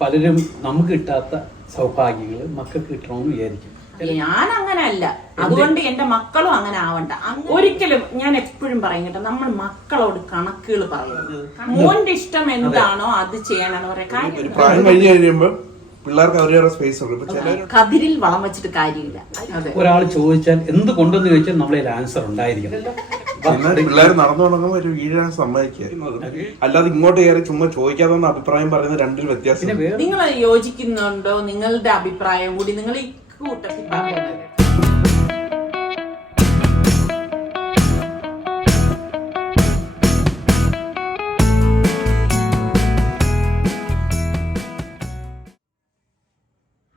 പലരും നമുക്ക് കിട്ടാത്ത സൗഭാഗ്യങ്ങൾ മക്കൾക്ക് കിട്ടണമെന്ന് വിചാരിക്കും. ഞാൻ അങ്ങനെ അല്ല, അതുകൊണ്ട് എന്റെ മക്കളും അങ്ങനെ ആവണ്ട. ഒരിക്കലും ഞാൻ എപ്പോഴും പറയും കേട്ടോ, നമ്മൾ മക്കളോട് കണക്കുകൾ പറയരുത്. മോന്റെ ഇഷ്ടം എന്താണോ അത് ചെയ്യാനാണ് പറയാ. കാര്യം പിള്ളേർക്ക് അവരുടെ സ്പേസ് ഉണ്ട്. കതിരിൽ വളം വെച്ചിട്ട് കാര്യമില്ല. ഒരാൾ ചോദിച്ചാൽ എന്ത് കൊണ്ടെന്ന് ചോദിച്ചാൽ നമ്മളെ ആൻസർ ഉണ്ടായിരിക്കണം. പിള്ളേർ നടന്നു തുടങ്ങുമ്പോൾ ഒരു വീഴാൻ സമ്മതിക്കുക, അല്ലാതെ ഇങ്ങോട്ട് കയറി ചുമ്മാ ചോദിക്കാതെ അഭിപ്രായം പറയുന്നത് രണ്ടിൽ വ്യത്യാസം. നിങ്ങൾ യോജിക്കുന്നുണ്ടോ? നിങ്ങളുടെ അഭിപ്രായം കൂടി നിങ്ങൾ ഈ കൂട്ടത്തിൽ പറയുന്നത്.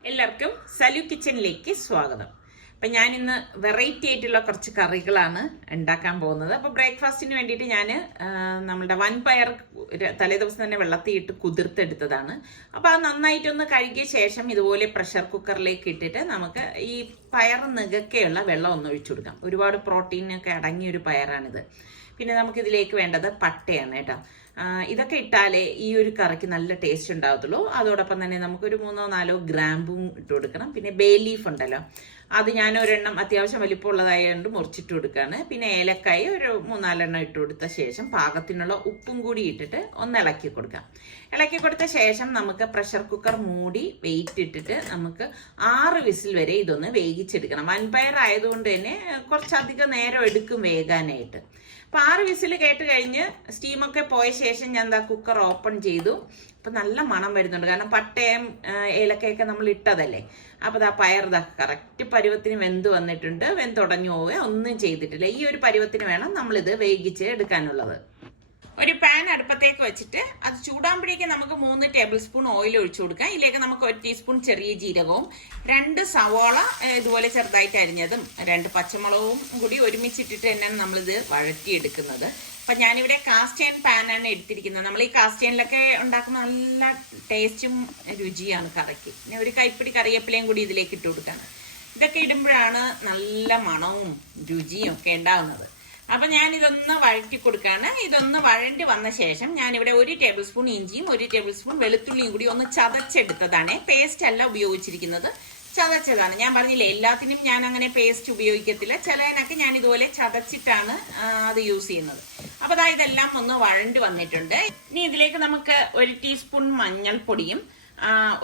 എല്ലാവർക്കും സലു കിച്ചണിലേക്ക് സ്വാഗതം. അപ്പം ഞാനിന്ന് വെറൈറ്റി ആയിട്ടുള്ള കുറച്ച് കറികളാണ് ഉണ്ടാക്കാൻ പോകുന്നത്. അപ്പോൾ ബ്രേക്ക്ഫാസ്റ്റിന് വേണ്ടിയിട്ട് ഞാൻ നമ്മളുടെ വൻപയർ തലേദിവസം തന്നെ വെള്ളത്തിൽ ഇട്ട് കുതിർത്തെടുത്തതാണ്. അപ്പോൾ അത് നന്നായിട്ടൊന്ന് കഴുകിയ ശേഷം ഇതുപോലെ പ്രഷർ കുക്കറിലേക്ക് ഇട്ടിട്ട് നമുക്ക് ഈ പയർ നികക്കെയുള്ള വെള്ളം ഒന്ന് ഒഴിച്ചു കൊടുക്കാം. ഒരുപാട് പ്രോട്ടീനൊക്കെ അടങ്ങിയൊരു പയറാണിത്. പിന്നെ നമുക്കിതിലേക്ക് വേണ്ടത് പട്ടയാണ് കേട്ടോ. ഇതൊക്കെ ഇട്ടാലേ ഈ ഒരു കറിക്ക് നല്ല ടേസ്റ്റ് ഉണ്ടാകത്തുള്ളൂ. അതോടൊപ്പം തന്നെ നമുക്കൊരു 3-4 ഗ്രാമ്പും ഇട്ട് കൊടുക്കണം. പിന്നെ ബേ ലീഫ് ഉണ്ടല്ലോ, അത് ഞാൻ ഒരെണ്ണം അത്യാവശ്യം വലിപ്പമുള്ളതായതുകൊണ്ട് മുറിച്ചിട്ട് കൊടുക്കുകയാണ്. പിന്നെ ഏലക്കായ ഒരു 3-4 ഇട്ട് കൊടുത്ത ശേഷം പാകത്തിനുള്ള ഉപ്പും കൂടി ഇട്ടിട്ട് ഒന്ന് ഇളക്കി കൊടുക്കാം. ഇളക്കി കൊടുത്ത ശേഷം നമുക്ക് പ്രഷർ കുക്കർ മൂടി വെയിറ്റ് ഇട്ടിട്ട് നമുക്ക് 6 വിസിൽ വരെ ഇതൊന്ന് വേവിച്ചെടുക്കണം. വൻപയർ ആയതുകൊണ്ട് തന്നെ കുറച്ചധികം നേരം എടുക്കും വേകാനായിട്ട്. അപ്പം 6 വിസിൽ കേട്ട് കഴിഞ്ഞ് സ്റ്റീമൊക്കെ പോയ ശേഷം ഞാൻ എന്താ കുക്കർ ഓപ്പൺ ചെയ്തു. അപ്പം നല്ല മണം വരുന്നുണ്ട്, കാരണം പട്ടയും ഏലക്കയൊക്കെ നമ്മൾ ഇട്ടതല്ലേ. അപ്പോൾ ആ പയർ കറക്റ്റ് പരുവത്തിന് വെന്ത് വന്നിട്ടുണ്ട്. വെന്തുടഞ്ഞു പോവുക ഒന്നും ചെയ്തിട്ടില്ല. ഈ ഒരു പരുവത്തിന് വേണം നമ്മളിത് വേവിച്ച് എടുക്കാനുള്ളത്. ഒരു പാൻ അടുപ്പത്തേക്ക് വെച്ചിട്ട് അത് ചൂടാകുമ്പോഴേക്കും നമുക്ക് 3 ടേബിൾ സ്പൂൺ ഓയിൽ ഒഴിച്ചു കൊടുക്കാം. ഇതിലേക്ക് നമുക്ക് 1 ടീസ്പൂൺ ചെറിയ ജീരകവും 2 സവോള ഇതുപോലെ ചെറുതായിട്ട് അരിഞ്ഞതും 2 പച്ചമുളകും കൂടി ഒരുമിച്ചിട്ടിട്ട് തന്നെയാണ് നമ്മളിത് വഴറ്റിയെടുക്കുന്നത്. അപ്പം ഞാനിവിടെ കാസ്റ്റ് അയൺ പാനാണ് എടുത്തിരിക്കുന്നത്. നമ്മൾ ഈ കാസ്റ്റ് അയണിലൊക്കെ ഉണ്ടാക്കുന്ന നല്ല ടേസ്റ്റും രുചിയാണ് കറിക്ക്. പിന്നെ ഒരു കൈപ്പിടി കറിവേപ്പിലയും കൂടി ഇതിലേക്ക് ഇട്ട് കൊടുക്കണം. ഇതൊക്കെ ഇടുമ്പോഴാണ് നല്ല മണവും രുചിയും ഒക്കെ ഉണ്ടാകുന്നത്. അപ്പം ഞാനിതൊന്ന് വഴറ്റി കൊടുക്കുകയാണ്. ഇതൊന്ന് വഴണ്ടി വന്ന ശേഷം ഞാനിവിടെ 1 ടേബിൾ സ്പൂൺ ഇഞ്ചിയും 1 ടേബിൾ സ്പൂൺ വെളുത്തുള്ളിയും കൂടി ഒന്ന് ചതച്ചെടുത്തതാണ്. പേസ്റ്റ് അല്ല ഉപയോഗിച്ചിരിക്കുന്നത്, ചതച്ചതാണ്. ഞാൻ പറഞ്ഞില്ലേ, എല്ലാത്തിനും ഞാൻ അങ്ങനെ പേസ്റ്റ് ഉപയോഗിക്കത്തില്ല. ചിലതിനൊക്കെ ഞാൻ ഇതുപോലെ ചതച്ചിട്ടാണ് അത് യൂസ് ചെയ്യുന്നത്. അപ്പോൾ അതാ ഇതെല്ലാം ഒന്ന് വഴണ്ടി വന്നിട്ടുണ്ട്. ഇനി ഇതിലേക്ക് നമുക്ക് 1 ടീസ്പൂൺ മഞ്ഞൾപ്പൊടിയും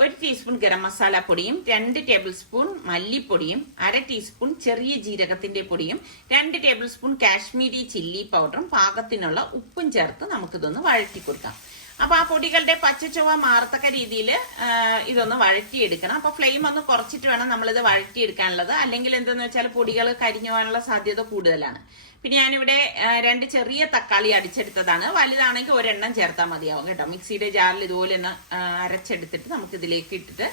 1 ടീസ്പൂൺ ഗരം മസാല പൊടിയും 2 ടേബിൾ സ്പൂൺ മല്ലിപ്പൊടിയും 1/2 ടീസ്പൂൺ ചെറിയ ജീരകത്തിന്റെ പൊടിയും 2 ടേബിൾ സ്പൂൺ കാശ്മീരി ചില്ലി പൗഡറും പാകത്തിനുള്ള ഉപ്പും ചേർത്ത് നമുക്കിതൊന്ന് വഴറ്റി കൊടുക്കാം. അപ്പൊ ആ പൊടികളുടെ പച്ചച്ചുവ മാറത്തക്ക രീതിയിൽ ഇതൊന്ന് വഴറ്റിയെടുക്കണം. അപ്പൊ ഫ്ലെയിം ഒന്ന് കുറച്ചിട്ട് വേണം നമ്മളിത് വഴറ്റിയെടുക്കാനുള്ളത്. അല്ലെങ്കിൽ എന്തെന്ന് വെച്ചാൽ പൊടികൾ കരിഞ്ഞു പോകാനുള്ള സാധ്യത കൂടുതലാണ്. പിന്നെ ഞാനിവിടെ 2 ചെറിയ തക്കാളി അടിച്ചെടുത്തതാണ്. വലുതാണെങ്കിൽ ഒരെണ്ണം ചേർത്താൽ മതിയാവും കേട്ടോ. മിക്സിയുടെ ജാറിൽ ഇതുപോലെ ഒന്ന് അരച്ചെടുത്തിട്ട് നമുക്ക് ഇതിലേക്ക് ഇട്ടിട്ട്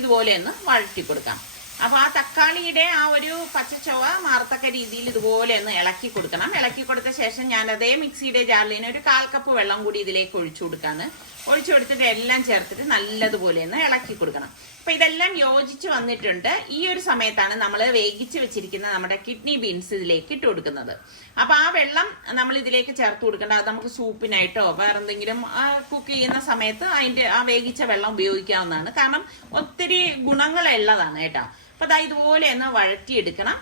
ഇതുപോലെ ഒന്ന് വഴറ്റി കൊടുക്കാം. അപ്പൊ ആ തക്കാളിയുടെ ആ ഒരു പച്ചച്ചുവ മാറത്തക്ക രീതിയിൽ ഇതുപോലെ ഒന്ന് ഇളക്കി കൊടുക്കണം. ഇളക്കി കൊടുത്ത ശേഷം ഞാൻ അതേ മിക്സിയുടെ ജാറിൽ ഒരു 1/4 കപ്പ് വെള്ളം കൂടി ഇതിലേക്ക് ഒഴിച്ചു കൊടുക്കാണ്. ഒഴിച്ചു കൊടുത്തിട്ട് എല്ലാം ചേർത്തിട്ട് നല്ലതുപോലെ ഒന്ന് ഇളക്കി കൊടുക്കണം. അപ്പൊ ഇതെല്ലാം യോജിച്ച് വന്നിട്ടുണ്ട്. ഈ ഒരു സമയത്താണ് നമ്മൾ വേവിച്ച് വെച്ചിരിക്കുന്ന നമ്മുടെ കിഡ്നി ബീൻസ് ഇതിലേക്ക് ഇട്ട് കൊടുക്കുന്നത്. അപ്പൊ ആ വെള്ളം നമ്മൾ ഇതിലേക്ക് ചേർത്ത് കൊടുക്കേണ്ട. അത് നമുക്ക് സൂപ്പിനായിട്ടോ വേറെന്തെങ്കിലും കുക്ക് ചെയ്യുന്ന സമയത്ത് അതിന്റെ ആ വേവിച്ച വെള്ളം ഉപയോഗിക്കാവുന്നതാണ്. കാരണം ഒത്തിരി ഗുണങ്ങളുള്ളതാണ് കേട്ടോ. അപ്പൊ അതാ ഇതുപോലെ ഒന്ന് വഴറ്റിയെടുക്കണം.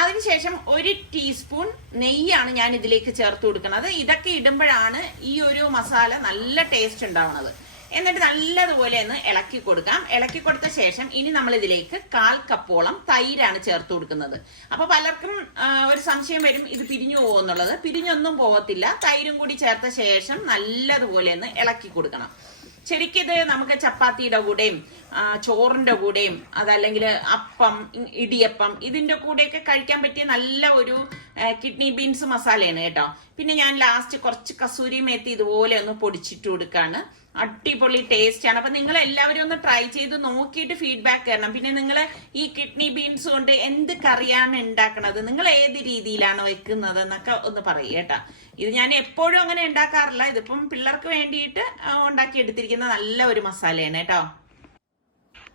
അതിനുശേഷം 1 ടീസ്പൂൺ നെയ്യാണ് ഞാൻ ഇതിലേക്ക് ചേർത്ത് കൊടുക്കുന്നത്. ഇതൊക്കെ ഇടുമ്പോഴാണ് ഈ ഒരു മസാല നല്ല ടേസ്റ്റ് ഉണ്ടാവുന്നത്. എന്നിട്ട് നല്ലതുപോലെ ഒന്ന് ഇളക്കി കൊടുക്കാം. ഇളക്കി കൊടുത്ത ശേഷം ഇനി നമ്മൾ ഇതിലേക്ക് 1/4 കപ്പോളം തൈരാണ് ചേർത്ത് കൊടുക്കുന്നത്. അപ്പൊ പലർക്കും ഒരു സംശയം വരും, ഇത് പിരിഞ്ഞു പോകുമെന്നുള്ളത്. പിരിഞ്ഞൊന്നും പോകത്തില്ല. തൈരും കൂടി ചേർത്ത ശേഷം നല്ലതുപോലെ ഒന്ന് ഇളക്കി കൊടുക്കണം. ശരിക്കിത് നമുക്ക് ചപ്പാത്തിയുടെ കൂടെയും ചോറിന്റെ കൂടെയും അതല്ലെങ്കിൽ അപ്പം, ഇടിയപ്പം ഇതിന്റെ കൂടെയൊക്കെ കഴിക്കാൻ പറ്റിയ നല്ല ഒരു കിഡ്നി ബീൻസ് മസാലയാണ് കേട്ടോ. പിന്നെ ഞാൻ ലാസ്റ്റ് കുറച്ച് കസൂരി മേത്തി ഇതുപോലെ ഒന്ന് പൊടിച്ചിട്ട് കൊടുക്കാണ്. അടിപൊളി ടേസ്റ്റ് ആണ്. അപ്പൊ നിങ്ങൾ എല്ലാവരും ഒന്ന് ട്രൈ ചെയ്ത് നോക്കിയിട്ട് ഫീഡ്ബാക്ക് തരണം. പിന്നെ നിങ്ങൾ ഈ കിഡ്നി ബീൻസ് കൊണ്ട് എന്ത് കറിയാണ് ഉണ്ടാക്കുന്നത്, നിങ്ങൾ ഏത് രീതിയിലാണ് വെക്കുന്നത് എന്നൊക്കെ ഒന്ന് പറയുക കേട്ടോ. ഇത് ഞാൻ എപ്പോഴും അങ്ങനെ ഉണ്ടാക്കാറില്ല. ഇതിപ്പം പിള്ളേർക്ക് വേണ്ടിയിട്ട് ഉണ്ടാക്കി എടുത്തിരിക്കുന്ന നല്ല ഒരു മസാലയാണ് കേട്ടോ.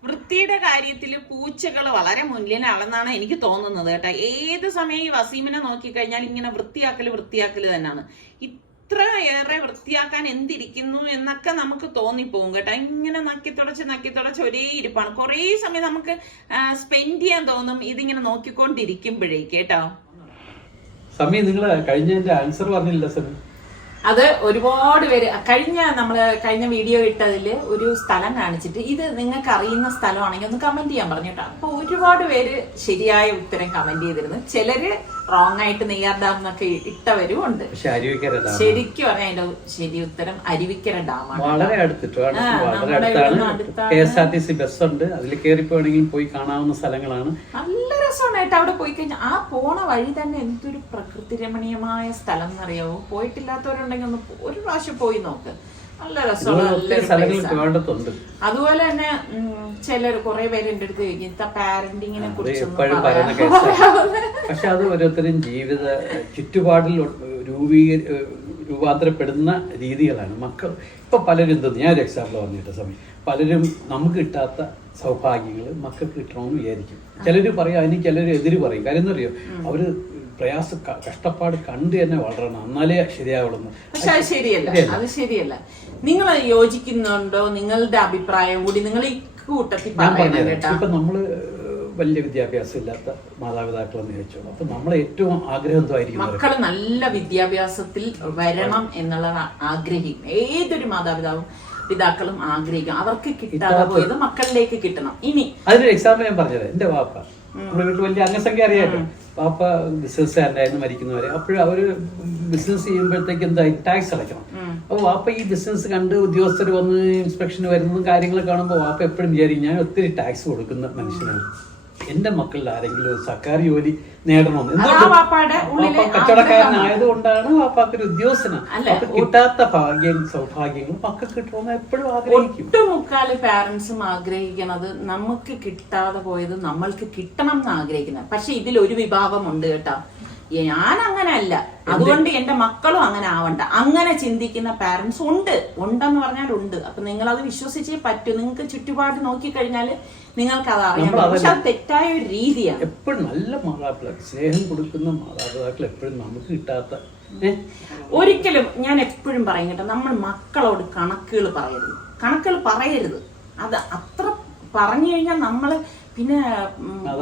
വൃത്തിയുടെ കാര്യത്തിൽ പൂച്ചകൾ വളരെ മുന്നിലാണെന്നാണ് എനിക്ക് തോന്നുന്നത് കേട്ടോ. ഏത് സമയം ഈ വസീമിനെ നോക്കിക്കഴിഞ്ഞാൽ ഇങ്ങനെ വൃത്തിയാക്കല് തന്നെയാണ്. ഇത്രയേറെ വൃത്തിയാക്കാൻ എന്തിരിക്കുന്നു എന്നൊക്കെ നമുക്ക് തോന്നിപ്പോകും കേട്ടോ. ഇങ്ങനെ നക്കി തുടച്ച് ഒരേ ഇരിപ്പാണ്. കുറേ സമയം നമുക്ക് സ്പെൻഡ് ചെയ്യാൻ തോന്നും ഇതിങ്ങനെ നോക്കിക്കൊണ്ടിരിക്കുമ്പോഴേ കേട്ടോ. സമയം നിങ്ങൾ കഴിഞ്ഞതിന്റെ ആൻസർ പറഞ്ഞില്ല സമയം. അത് ഒരുപാട് പേര് കഴിഞ്ഞ വീഡിയോ ഇട്ടതിൽ ഒരു സ്ഥലം കാണിച്ചിട്ട് ഇത് നിങ്ങൾക്ക് അറിയുന്ന സ്ഥലമാണെങ്കിൽ ഒന്ന് കമന്റ് ചെയ്യാൻ പറഞ്ഞു കേട്ടോ. അപ്പൊ ഒരുപാട് പേര് ശരിയായ ഉത്തരം കമന്റ് ചെയ്തിരുന്നു. ചിലര് റോങ് ആയിട്ട് നെയ്യാർ ഡാം എന്നൊക്കെ ഇട്ടവരും ഉണ്ട്. ശരിക്കും പറഞ്ഞാൽ അതിന്റെ ശരി ഉത്തരം അരുവിക്കര ഡാമാണ്. വളരെ അടുത്തിട്ടാണ്, KSRTC ബസ് ഉണ്ട്, അതിൽ കയറിപ്പോണെങ്കിൽ പോയി കാണാവുന്ന സ്ഥലങ്ങളാണ്. നല്ല രസമാണ് കേട്ടോ. അവിടെ പോയി കഴിഞ്ഞാൽ ആ പോണ വഴി തന്നെ എന്തൊരു പ്രകൃതി രമണീയമായ സ്ഥലം എന്നറിയാവോ. പോയിട്ടില്ലാത്തവരുണ്ടെങ്കിൽ ഒന്ന് ഒരു പ്രാവശ്യം പോയി നോക്ക്. നല്ല രസമാണ്. അതുപോലെ തന്നെ ചിലർ കുറെ പേര് എന്റെ അടുത്ത് ചോദിക്കും പാരന്റിങ്ങിനെ കുറിച്ച്. പക്ഷെ അത് ഓരോരുത്തരും ജീവിത ചുറ്റുപാടിൽ രൂപാന്തരപ്പെടുന്ന രീതികളാണ്. മക്കൾ ഇപ്പൊ പലരും എന്തെന്ന് ഞാനൊരു എക്സാമ്പിൾ പറഞ്ഞിട്ട സമയം പലരും നമുക്ക് കിട്ടാത്ത സൗഭാഗ്യങ്ങൾ മക്കൾക്ക് കിട്ടണമെന്ന് വിചാരിക്കും. ചിലർ പറയും, അതിന് ചിലർ എതിര് പറയും. കാര്യം എന്താ അറിയോ, അവര് പ്രയാസം കഷ്ടപ്പാട് കണ്ട് തന്നെ വളരണം, എന്നാലേ ശരിയാവുള്ളൂ. പക്ഷെ അത് ശരിയല്ല. നിങ്ങൾ യോജിക്കുന്നുണ്ടോ? നിങ്ങളുടെ അഭിപ്രായം കൂടി നിങ്ങൾ ഈ കൂട്ടത്തിൽ ഇപ്പൊ നമ്മള് വലിയ വിദ്യാഭ്യാസം ഇല്ലാത്ത മാതാപിതാക്കളെന്ന് ചോദിച്ചോളൂ. അപ്പൊ നമ്മളെ ഏറ്റവും ആഗ്രഹം എന്തായിരിക്കും? മക്കള് നല്ല വിദ്യാഭ്യാസത്തിൽ വരണം എന്നുള്ള ആഗ്രഹിക്കും ഏതൊരു പിതാക്കളും ആഗ്രഹിക്കും. അവർക്ക് കിട്ടാതെ പോയത് മക്കളിലേക്ക് കിട്ടണം. ഇനി അതിനൊരു എക്സാമ്പിൾ ഞാൻ പറഞ്ഞത്. എന്റെ വാപ്പ, നമ്മുടെ വീട്ടിൽ വലിയ അംഗസംഖ്യ അറിയാലോ, വാപ്പ ബിസിനസ്സുകാരനായിരുന്നു മരിക്കുന്നവരെ. അപ്പോഴും അവര് ബിസിനസ് ചെയ്യുമ്പോഴത്തേക്ക് എന്തായി ടാക്സ് അടയ്ക്കണം. അപ്പൊ വാപ്പ ഈ ബിസിനസ് കണ്ട് ഉദ്യോഗസ്ഥർ വന്ന് ഇൻസ്പെക്ഷന് വരുന്നതും കാര്യങ്ങളൊക്കെ കാണുമ്പോൾ വാപ്പ എപ്പോഴും വിചാരിക്കും ഞാൻ ഒത്തിരി ടാക്സ് കൊടുക്കുന്ന മനുഷ്യനാണ്, എന്റെ മക്കളിൽ ആരെങ്കിലും ഒരു സർക്കാർ ജോലി നേടണം. കച്ചവടക്കാരനായതുകൊണ്ടാണ് വാപ്പാക്കൊരു ഉദ്യോഗസ്ഥനാണ്. അപ്പൊ കിട്ടാത്ത സൗഭാഗ്യങ്ങളും മക്കൾക്ക് കിട്ടണമെന്ന് എപ്പോഴും ആഗ്രഹിക്കും. ഒട്ടുമുക്കാല് പാരന്റ്സും ആഗ്രഹിക്കുന്നത് നമുക്ക് കിട്ടാതെ പോയത് നമ്മൾക്ക് കിട്ടണം എന്ന് ആഗ്രഹിക്കുന്നത്. പക്ഷെ ഇതിൽ ഒരു വിഭാഗമുണ്ട് കേട്ടോ, ഞാൻ അങ്ങനെ അല്ല, അതുകൊണ്ട് എന്റെ മക്കളും അങ്ങനെ ആവണ്ട, അങ്ങനെ ചിന്തിക്കുന്ന പാരന്റ്സ് ഉണ്ടെന്ന് പറഞ്ഞാൽ ഉണ്ട്. അപ്പൊ നിങ്ങൾ അത് വിശ്വസിച്ചേ പറ്റൂ. നിങ്ങൾക്ക് ചുറ്റുപാട് നോക്കിക്കഴിഞ്ഞാൽ നിങ്ങൾക്ക് അത് അറിയാം. പക്ഷെ അത് തെറ്റായ ഒരു രീതിയാണ്. എപ്പോഴും നല്ല മാതാപിതാക്കൾ, സ്നേഹം കൊടുക്കുന്ന മാതാപിതാക്കൾ എപ്പോഴും നമുക്ക് കിട്ടാത്ത ഒരിക്കലും ഞാൻ എപ്പോഴും പറയും കേട്ടോ, നമ്മൾ മക്കളോട് കണക്കുകൾ പറയരുത്. അത് അത്ര പറഞ്ഞു കഴിഞ്ഞാൽ നമ്മള് പിന്നെ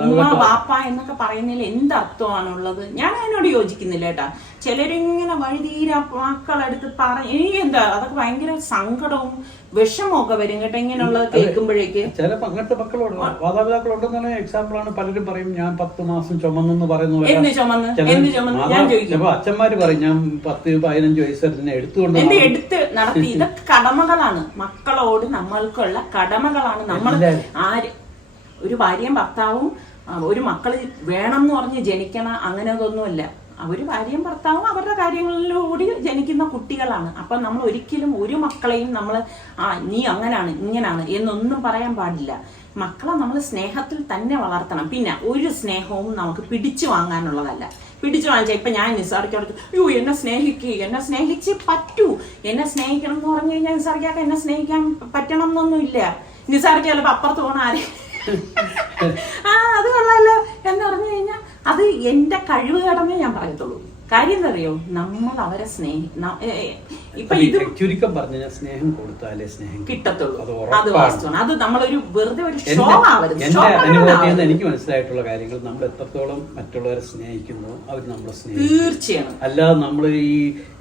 ഉമ്മ വാപ്പ എന്നൊക്കെ പറയുന്നതിൽ എന്തർത്ഥമാണുള്ളത്? ഞാൻ അതിനോട് യോജിക്കുന്നില്ല കേട്ടാ. ചിലരിങ്ങനെ വഴിതീര മക്കളെടുത്ത് എനിക്ക് എന്താ അതൊക്കെ ഭയങ്കര സങ്കടവും വിഷമമൊക്കെ വരും കേട്ടോ ഇങ്ങനെയുള്ളത് കേൾക്കുമ്പോഴേക്ക്. ചില അങ്ങനത്തെ മക്കളോട് മാതാപിതാക്കളുണ്ടെന്നാണ് എക്സാമ്പിൾ ആണ്. പലരും പറയും ഞാൻ 10 മാസം ചുമന്നു പറയുന്നു. അച്ഛന്മാര് പറയും ഞാൻ 10-15 വയസ്സ് എടുത്തുകൊണ്ട് എടുത്ത് നടത്തി. ഇതൊക്കെ കടമകളാണ്, മക്കളോട് നമ്മൾക്കുള്ള കടമകളാണ്. നമ്മൾ ഒരു ഭാര്യയും ഭർത്താവും ഒരു മക്കള് വേണം എന്ന് പറഞ്ഞ് ജനിക്കണ അങ്ങനെ അതൊന്നുമല്ല. ഒരു ഭാര്യയും ഭർത്താവും അവരുടെ കാര്യങ്ങളിലൂടെ ജനിക്കുന്ന കുട്ടികളാണ്. അപ്പൊ നമ്മൾ ഒരിക്കലും ഒരു മക്കളെയും നമ്മൾ നീ അങ്ങനാണ് ഇങ്ങനാണ് എന്നൊന്നും പറയാൻ പാടില്ല. മക്കളെ നമ്മൾ സ്നേഹത്തിൽ തന്നെ വളർത്തണം. പിന്നെ ഒരു സ്നേഹവും നമുക്ക് പിടിച്ചു വാങ്ങാനുള്ളതല്ല. പിടിച്ചു വാങ്ങിച്ചാൽ ഇപ്പൊ ഞാൻ നിസാറിക്കോട് എന്നെ സ്നേഹിച്ച് പറ്റൂ, എന്നെ സ്നേഹിക്കണം എന്ന് പറഞ്ഞു കഴിഞ്ഞാൽ നിസാറിക്കാക്ക് എന്നെ സ്നേഹിക്കാൻ പറ്റണം എന്നൊന്നുമില്ല. നിസാറിക്ക് ചിലപ്പോ അപ്പുറത്ത് പോകണ ആരെ അത് കൊള്ളാലോ എന്ന് പറഞ്ഞു കഴിഞ്ഞാൽ അത് എന്റെ കഴിവ് കേടമേ ഞാൻ പറയത്തുള്ളൂ. കാര്യം എന്താ അറിയോ, നമ്മൾ അവരെ ചുരുക്കം പറഞ്ഞ സ്നേഹം കൊടുത്താലേ സ്നേഹം കിട്ടത്തുള്ളൂ. അത് വാസ്തവമാണ്. അത് നമ്മളൊരു വെറുതെ ഒരു എനിക്ക് മനസ്സിലായിട്ടുള്ള കാര്യങ്ങൾ, നമ്മൾ എത്രത്തോളം മറ്റുള്ളവരെ സ്നേഹിക്കുന്നു അവർ നമ്മളെ സ്നേഹിക്കും തീർച്ചയായും. അല്ലാതെ നമ്മൾ ഈ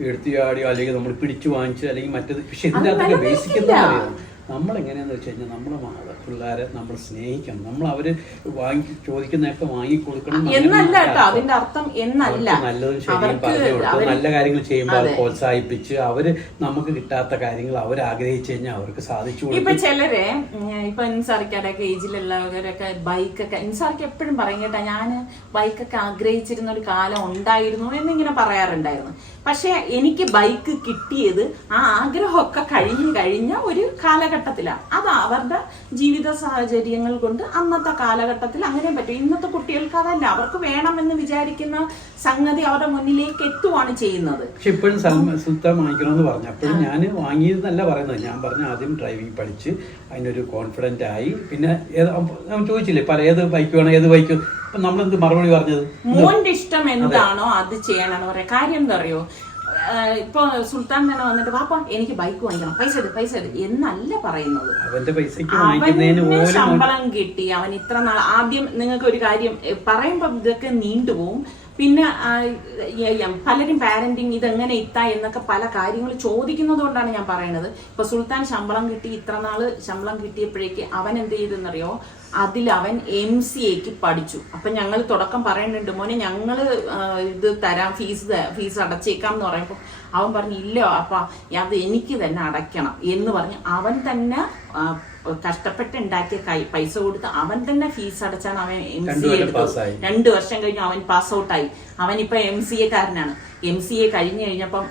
എടുത്തിയാടിയോ അല്ലെങ്കിൽ നമ്മൾ പിടിച്ചു വാങ്ങിച്ചോ അല്ലെങ്കിൽ മറ്റേത്. പക്ഷെ ഇതിന്റെ അകത്തൊക്കെ ബേസിക് എന്താ അറിയാം, നമ്മൾ എങ്ങനെയാന്ന് വെച്ച് കഴിഞ്ഞാൽ നമ്മളെ പിള്ളേരെ നമ്മൾ സ്നേഹിക്കണം. നമ്മൾ അവര് ചോദിക്കുന്നതൊക്കെ വാങ്ങിക്കൊടുക്കണം എന്നല്ല കേട്ടോ അതിന്റെ അർത്ഥം. എന്നല്ല, നല്ലതും ശരിയും പറഞ്ഞു കൊടുത്ത് നല്ല കാര്യങ്ങൾ ചെയ്യുമ്പോൾ അത് പ്രോത്സാഹിപ്പിച്ച് അവര് നമുക്ക് കിട്ടാത്ത കാര്യങ്ങൾ അവർ ആഗ്രഹിച്ചു കഴിഞ്ഞാൽ അവർക്ക് സാധിച്ചു കൊടുക്കും. ഇപ്പൊ ചിലരെ ഇപ്പൊ ഇൻസാറിക്കാരൊക്കെ ഏജിലുള്ളവരൊക്കെ ബൈക്കൊക്കെ ഇൻസാർക്ക് എപ്പോഴും പറയും കേട്ടാ, ഞാൻ ബൈക്കൊക്കെ ആഗ്രഹിച്ചിരുന്ന ഒരു കാലം ഉണ്ടായിരുന്നു എന്നിങ്ങനെ പറയാറുണ്ടായിരുന്നു. പക്ഷെ എനിക്ക് ബൈക്ക് കിട്ടിയത് ആ ആഗ്രഹമൊക്കെ കഴിഞ്ഞ ഒരു കാലഘട്ടത്തിലാണ്. അത് അവരുടെ ജീവിത സാഹചര്യങ്ങൾ കൊണ്ട് അന്നത്തെ കാലഘട്ടത്തിൽ അങ്ങനെ പറ്റും. ഇന്നത്തെ കുട്ടികൾക്ക് അതല്ല, അവർക്ക് വേണമെന്ന് വിചാരിക്കുന്ന സംഗതി അവരുടെ മുന്നിലേക്ക് എത്തുവാണ് ചെയ്യുന്നത്. പക്ഷെ ഇപ്പോഴും സുൽത്താൻ വാങ്ങിക്കണമെന്ന് പറഞ്ഞു. അപ്പോഴും ഞാൻ വാങ്ങിയതെന്നല്ല പറയുന്നത്. ഞാൻ പറഞ്ഞ ആദ്യം ഡ്രൈവിംഗ് പഠിച്ച് അതിനൊരു കോൺഫിഡന്റ് ആയി. പിന്നെ ചോദിച്ചില്ലേ പല ഏത് ബൈക്ക് വേണം ഏത് ബൈക്ക്, നമ്മളെന്ത് മറുപടി പറഞ്ഞത്? മോന്റെ ഇഷ്ടം എന്താണോ അത് ചെയ്യണമെന്ന് പറയാം. കാര്യം എന്താ അറിയോ, ഇപ്പൊ സുൽത്താൻ തന്നെ വന്നിട്ട് വാപ്പ എനിക്ക് ബൈക്ക് വാങ്ങിക്കണം, പൈസ എടു എന്നല്ല പറയുന്നത്. അവന് ശമ്പളം കിട്ടി, അവൻ ഇത്ര നാൾ ആദ്യം നിങ്ങൾക്ക് ഒരു കാര്യം പറയുമ്പോ ഇതൊക്കെ നീണ്ടുപോകും. പിന്നെ പലരും പാരന്റിങ് ഇതെങ്ങനെ എന്നൊക്കെ പല കാര്യങ്ങൾ ചോദിക്കുന്നത് കൊണ്ടാണ് ഞാൻ പറയുന്നത്. ഇപ്പൊ സുൽത്താൻ ശമ്പളം കിട്ടി, ഇത്ര നാള് ശമ്പളം കിട്ടിയപ്പോഴേക്ക് അവൻ എന്ത് ചെയ്തെന്നറിയോ, അതിൽ അവൻ MCAക്ക് പഠിച്ചു. അപ്പൊ ഞങ്ങൾ തുടക്കം പറയുന്നുണ്ട്, മോനെ ഞങ്ങള് ഇത് തരാം, ഫീസ് അടച്ചേക്കാം എന്ന് പറയുമ്പോൾ അവൻ പറഞ്ഞു ഇല്ല അപ്പ അത് എനിക്ക് തന്നെ അടയ്ക്കണം എന്ന് പറഞ്ഞ് അവൻ തന്നെ കഷ്ടപ്പെട്ട് ഉണ്ടാക്കിയ പൈസ കൊടുത്ത് അവൻ തന്നെ ഫീസ് അടച്ചാണ് അവൻ MCA എടുത്തത്. 2 വർഷം കഴിഞ്ഞു അവൻ പാസ് ഔട്ടായി. അവൻ ഇപ്പൊ MCA കാരനാണ്. MCA കഴിഞ്ഞു കഴിഞ്ഞപ്പം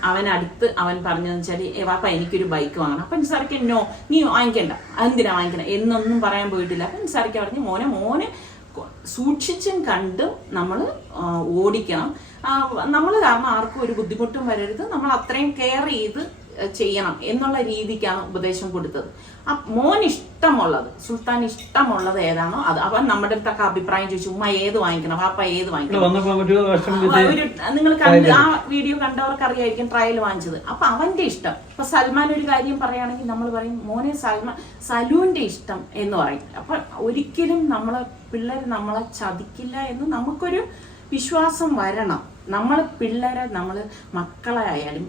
അവൻ പറഞ്ഞതെന്ന് വെച്ചാൽ വാപ്പ എനിക്കൊരു ബൈക്ക് വാങ്ങണം. അപ്പൊ നിസാർക്ക് നോ നീ വാങ്ങിക്കണ്ട, എന്തിനാ വാങ്ങിക്കണം എന്നൊന്നും പറയാൻ പോയിട്ടില്ല. അപ്പൊ നിസാർക്ക് പറഞ്ഞു മോനെ സൂക്ഷിച്ചും കണ്ടും നമ്മൾ ഓടിക്കണം. നമ്മൾ കാരണം ആർക്കും ഒരു ബുദ്ധിമുട്ടും വരരുത്, നമ്മൾ അത്രയും കെയർ ചെയ്ത് ചെയ്യണം എന്നുള്ള രീതിക്കാണ് ഉപദേശം കൊടുത്തത്. മോൻ ഇഷ്ടമുള്ളത്, സുൽത്താൻ ഇഷ്ടമുള്ളത് ഏതാണോ അത് അവൻ നമ്മുടെ അടുത്തൊക്കെ അഭിപ്രായം ചോദിച്ചു, ഉമ്മ ഏത് വാങ്ങിക്കണം, വാപ്പ ഏത് വാങ്ങിക്കണം. നിങ്ങൾ ആ വീഡിയോ കണ്ടവർക്ക് അറിയായിരിക്കും ട്രയൽ വാങ്ങിച്ചത്. അപ്പൊ അവന്റെ ഇഷ്ടം. ഇപ്പൊ സൽമാൻ ഒരു കാര്യം പറയുകയാണെങ്കിൽ നമ്മൾ പറയും മോനെ സലൂന്റെ ഇഷ്ടം എന്ന് പറയും. അപ്പൊ ഒരിക്കലും പിള്ളേർ നമ്മളെ ചതിക്കില്ല എന്ന് നമുക്കൊരു വിശ്വാസം വരണം. പിള്ളേരെ മക്കളായാലും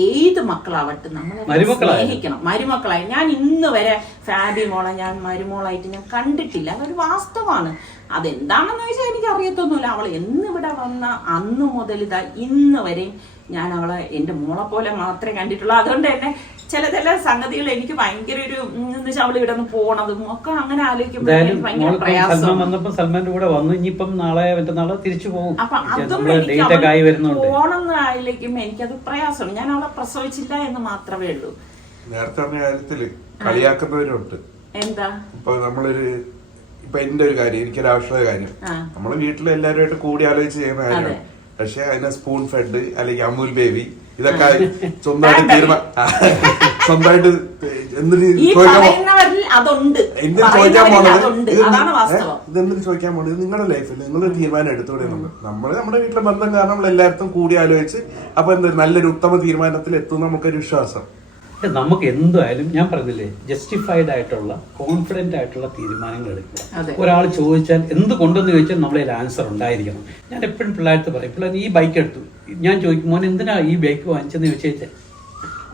ഏത് മക്കളാവട്ടെ നമ്മൾ സ്നേഹിക്കണം. മരുമക്കളായി ഞാൻ ഇന്ന് വരെ ഫാബി മോളെ ഞാൻ മരുമോളായിട്ട് ഞാൻ കണ്ടിട്ടില്ല. അതൊരു വാസ്തവമാണ്. അതെന്താണെന്ന് ചോദിച്ചാൽ എനിക്ക് അറിയത്തൊന്നുമില്ല. അവൾ എന്നിവിടെ വന്ന അന്ന് മുതൽ ഇന്ന് വരെയും ഞാൻ അവളെ എന്റെ മോളെ പോലെ മാത്രമേ കണ്ടിട്ടുള്ളൂ. അതുകൊണ്ട് തന്നെ ചില സംഗതികൾ എനിക്ക് ഭയങ്കര ഒരു അവള് ഇവിടെ നിന്ന് പോണതും ഒക്കെ അങ്ങനെ ആലോചിക്കുമ്പോൾ ഭയങ്കര പ്രയാസം. സൽമാന്റെ കൂടെ വന്നു, ഇനിയിപ്പം നാളെ തിരിച്ചു പോകും. അപ്പൊ അതൊന്നും പോണെന്ന് ആലോചിക്കുമ്പോ എനിക്കത് പ്രയാസമാണ്. ഞാൻ അവളെ പ്രസവിച്ചില്ല എന്ന് മാത്രമേ ഉള്ളൂ. നേരത്തെ പറഞ്ഞ കാര്യത്തില് കളിയാക്കുന്നവരുണ്ട്. എന്താ ഇപ്പൊ എന്റെ ഒരു കാര്യം, എനിക്കൊരു ആവശ്യമായ കാര്യം, നമ്മള് വീട്ടിൽ എല്ലാവരുമായിട്ട് കൂടി ആലോചിച്ച് ചെയ്യുന്ന കാര്യമാണ്. പക്ഷെ അതിനെ സ്പൂൺ ഫെഡ് അല്ലെങ്കിൽ അമൂൽ ബേബി ഇതൊക്കെ സ്വന്തമായിട്ട് സ്വന്തമായിട്ട് എന്തിനു ചോദിക്കാൻ പോണത് നിങ്ങളുടെ ലൈഫിൽ നിങ്ങളൊരു തീരുമാനം എടുത്തോടെ. നമ്മുടെ വീട്ടിലെ ബന്ധം കാരണം നമ്മൾ എല്ലായിടത്തും കൂടി ആലോചിച്ച് അപ്പൊ നല്ലൊരു ഉത്തമ തീരുമാനത്തിൽ എത്തും നമുക്കൊരു വിശ്വാസം. നമുക്ക് എന്തായാലും ഞാൻ പറഞ്ഞില്ലേ, ജസ്റ്റിഫൈഡ് ആയിട്ടുള്ള കോൺഫിഡന്റ് ആയിട്ടുള്ള തീരുമാനങ്ങൾ എടുക്കുക. ഒരാൾ ചോദിച്ചാൽ എന്തുകൊണ്ടെന്ന് ചോദിച്ചാൽ നമ്മളതിൽ ആൻസർ ഉണ്ടായിരിക്കണം. ഞാൻ എപ്പോഴും പിള്ളേർക്ക് പറയും, പിള്ളേർ ഈ ബൈക്ക് എടുത്തു, ഞാൻ ചോദിക്കും മോൻ എന്തിനാ ഈ ബൈക്ക് വാങ്ങിച്ചെന്ന് ചോദിച്ചാൽ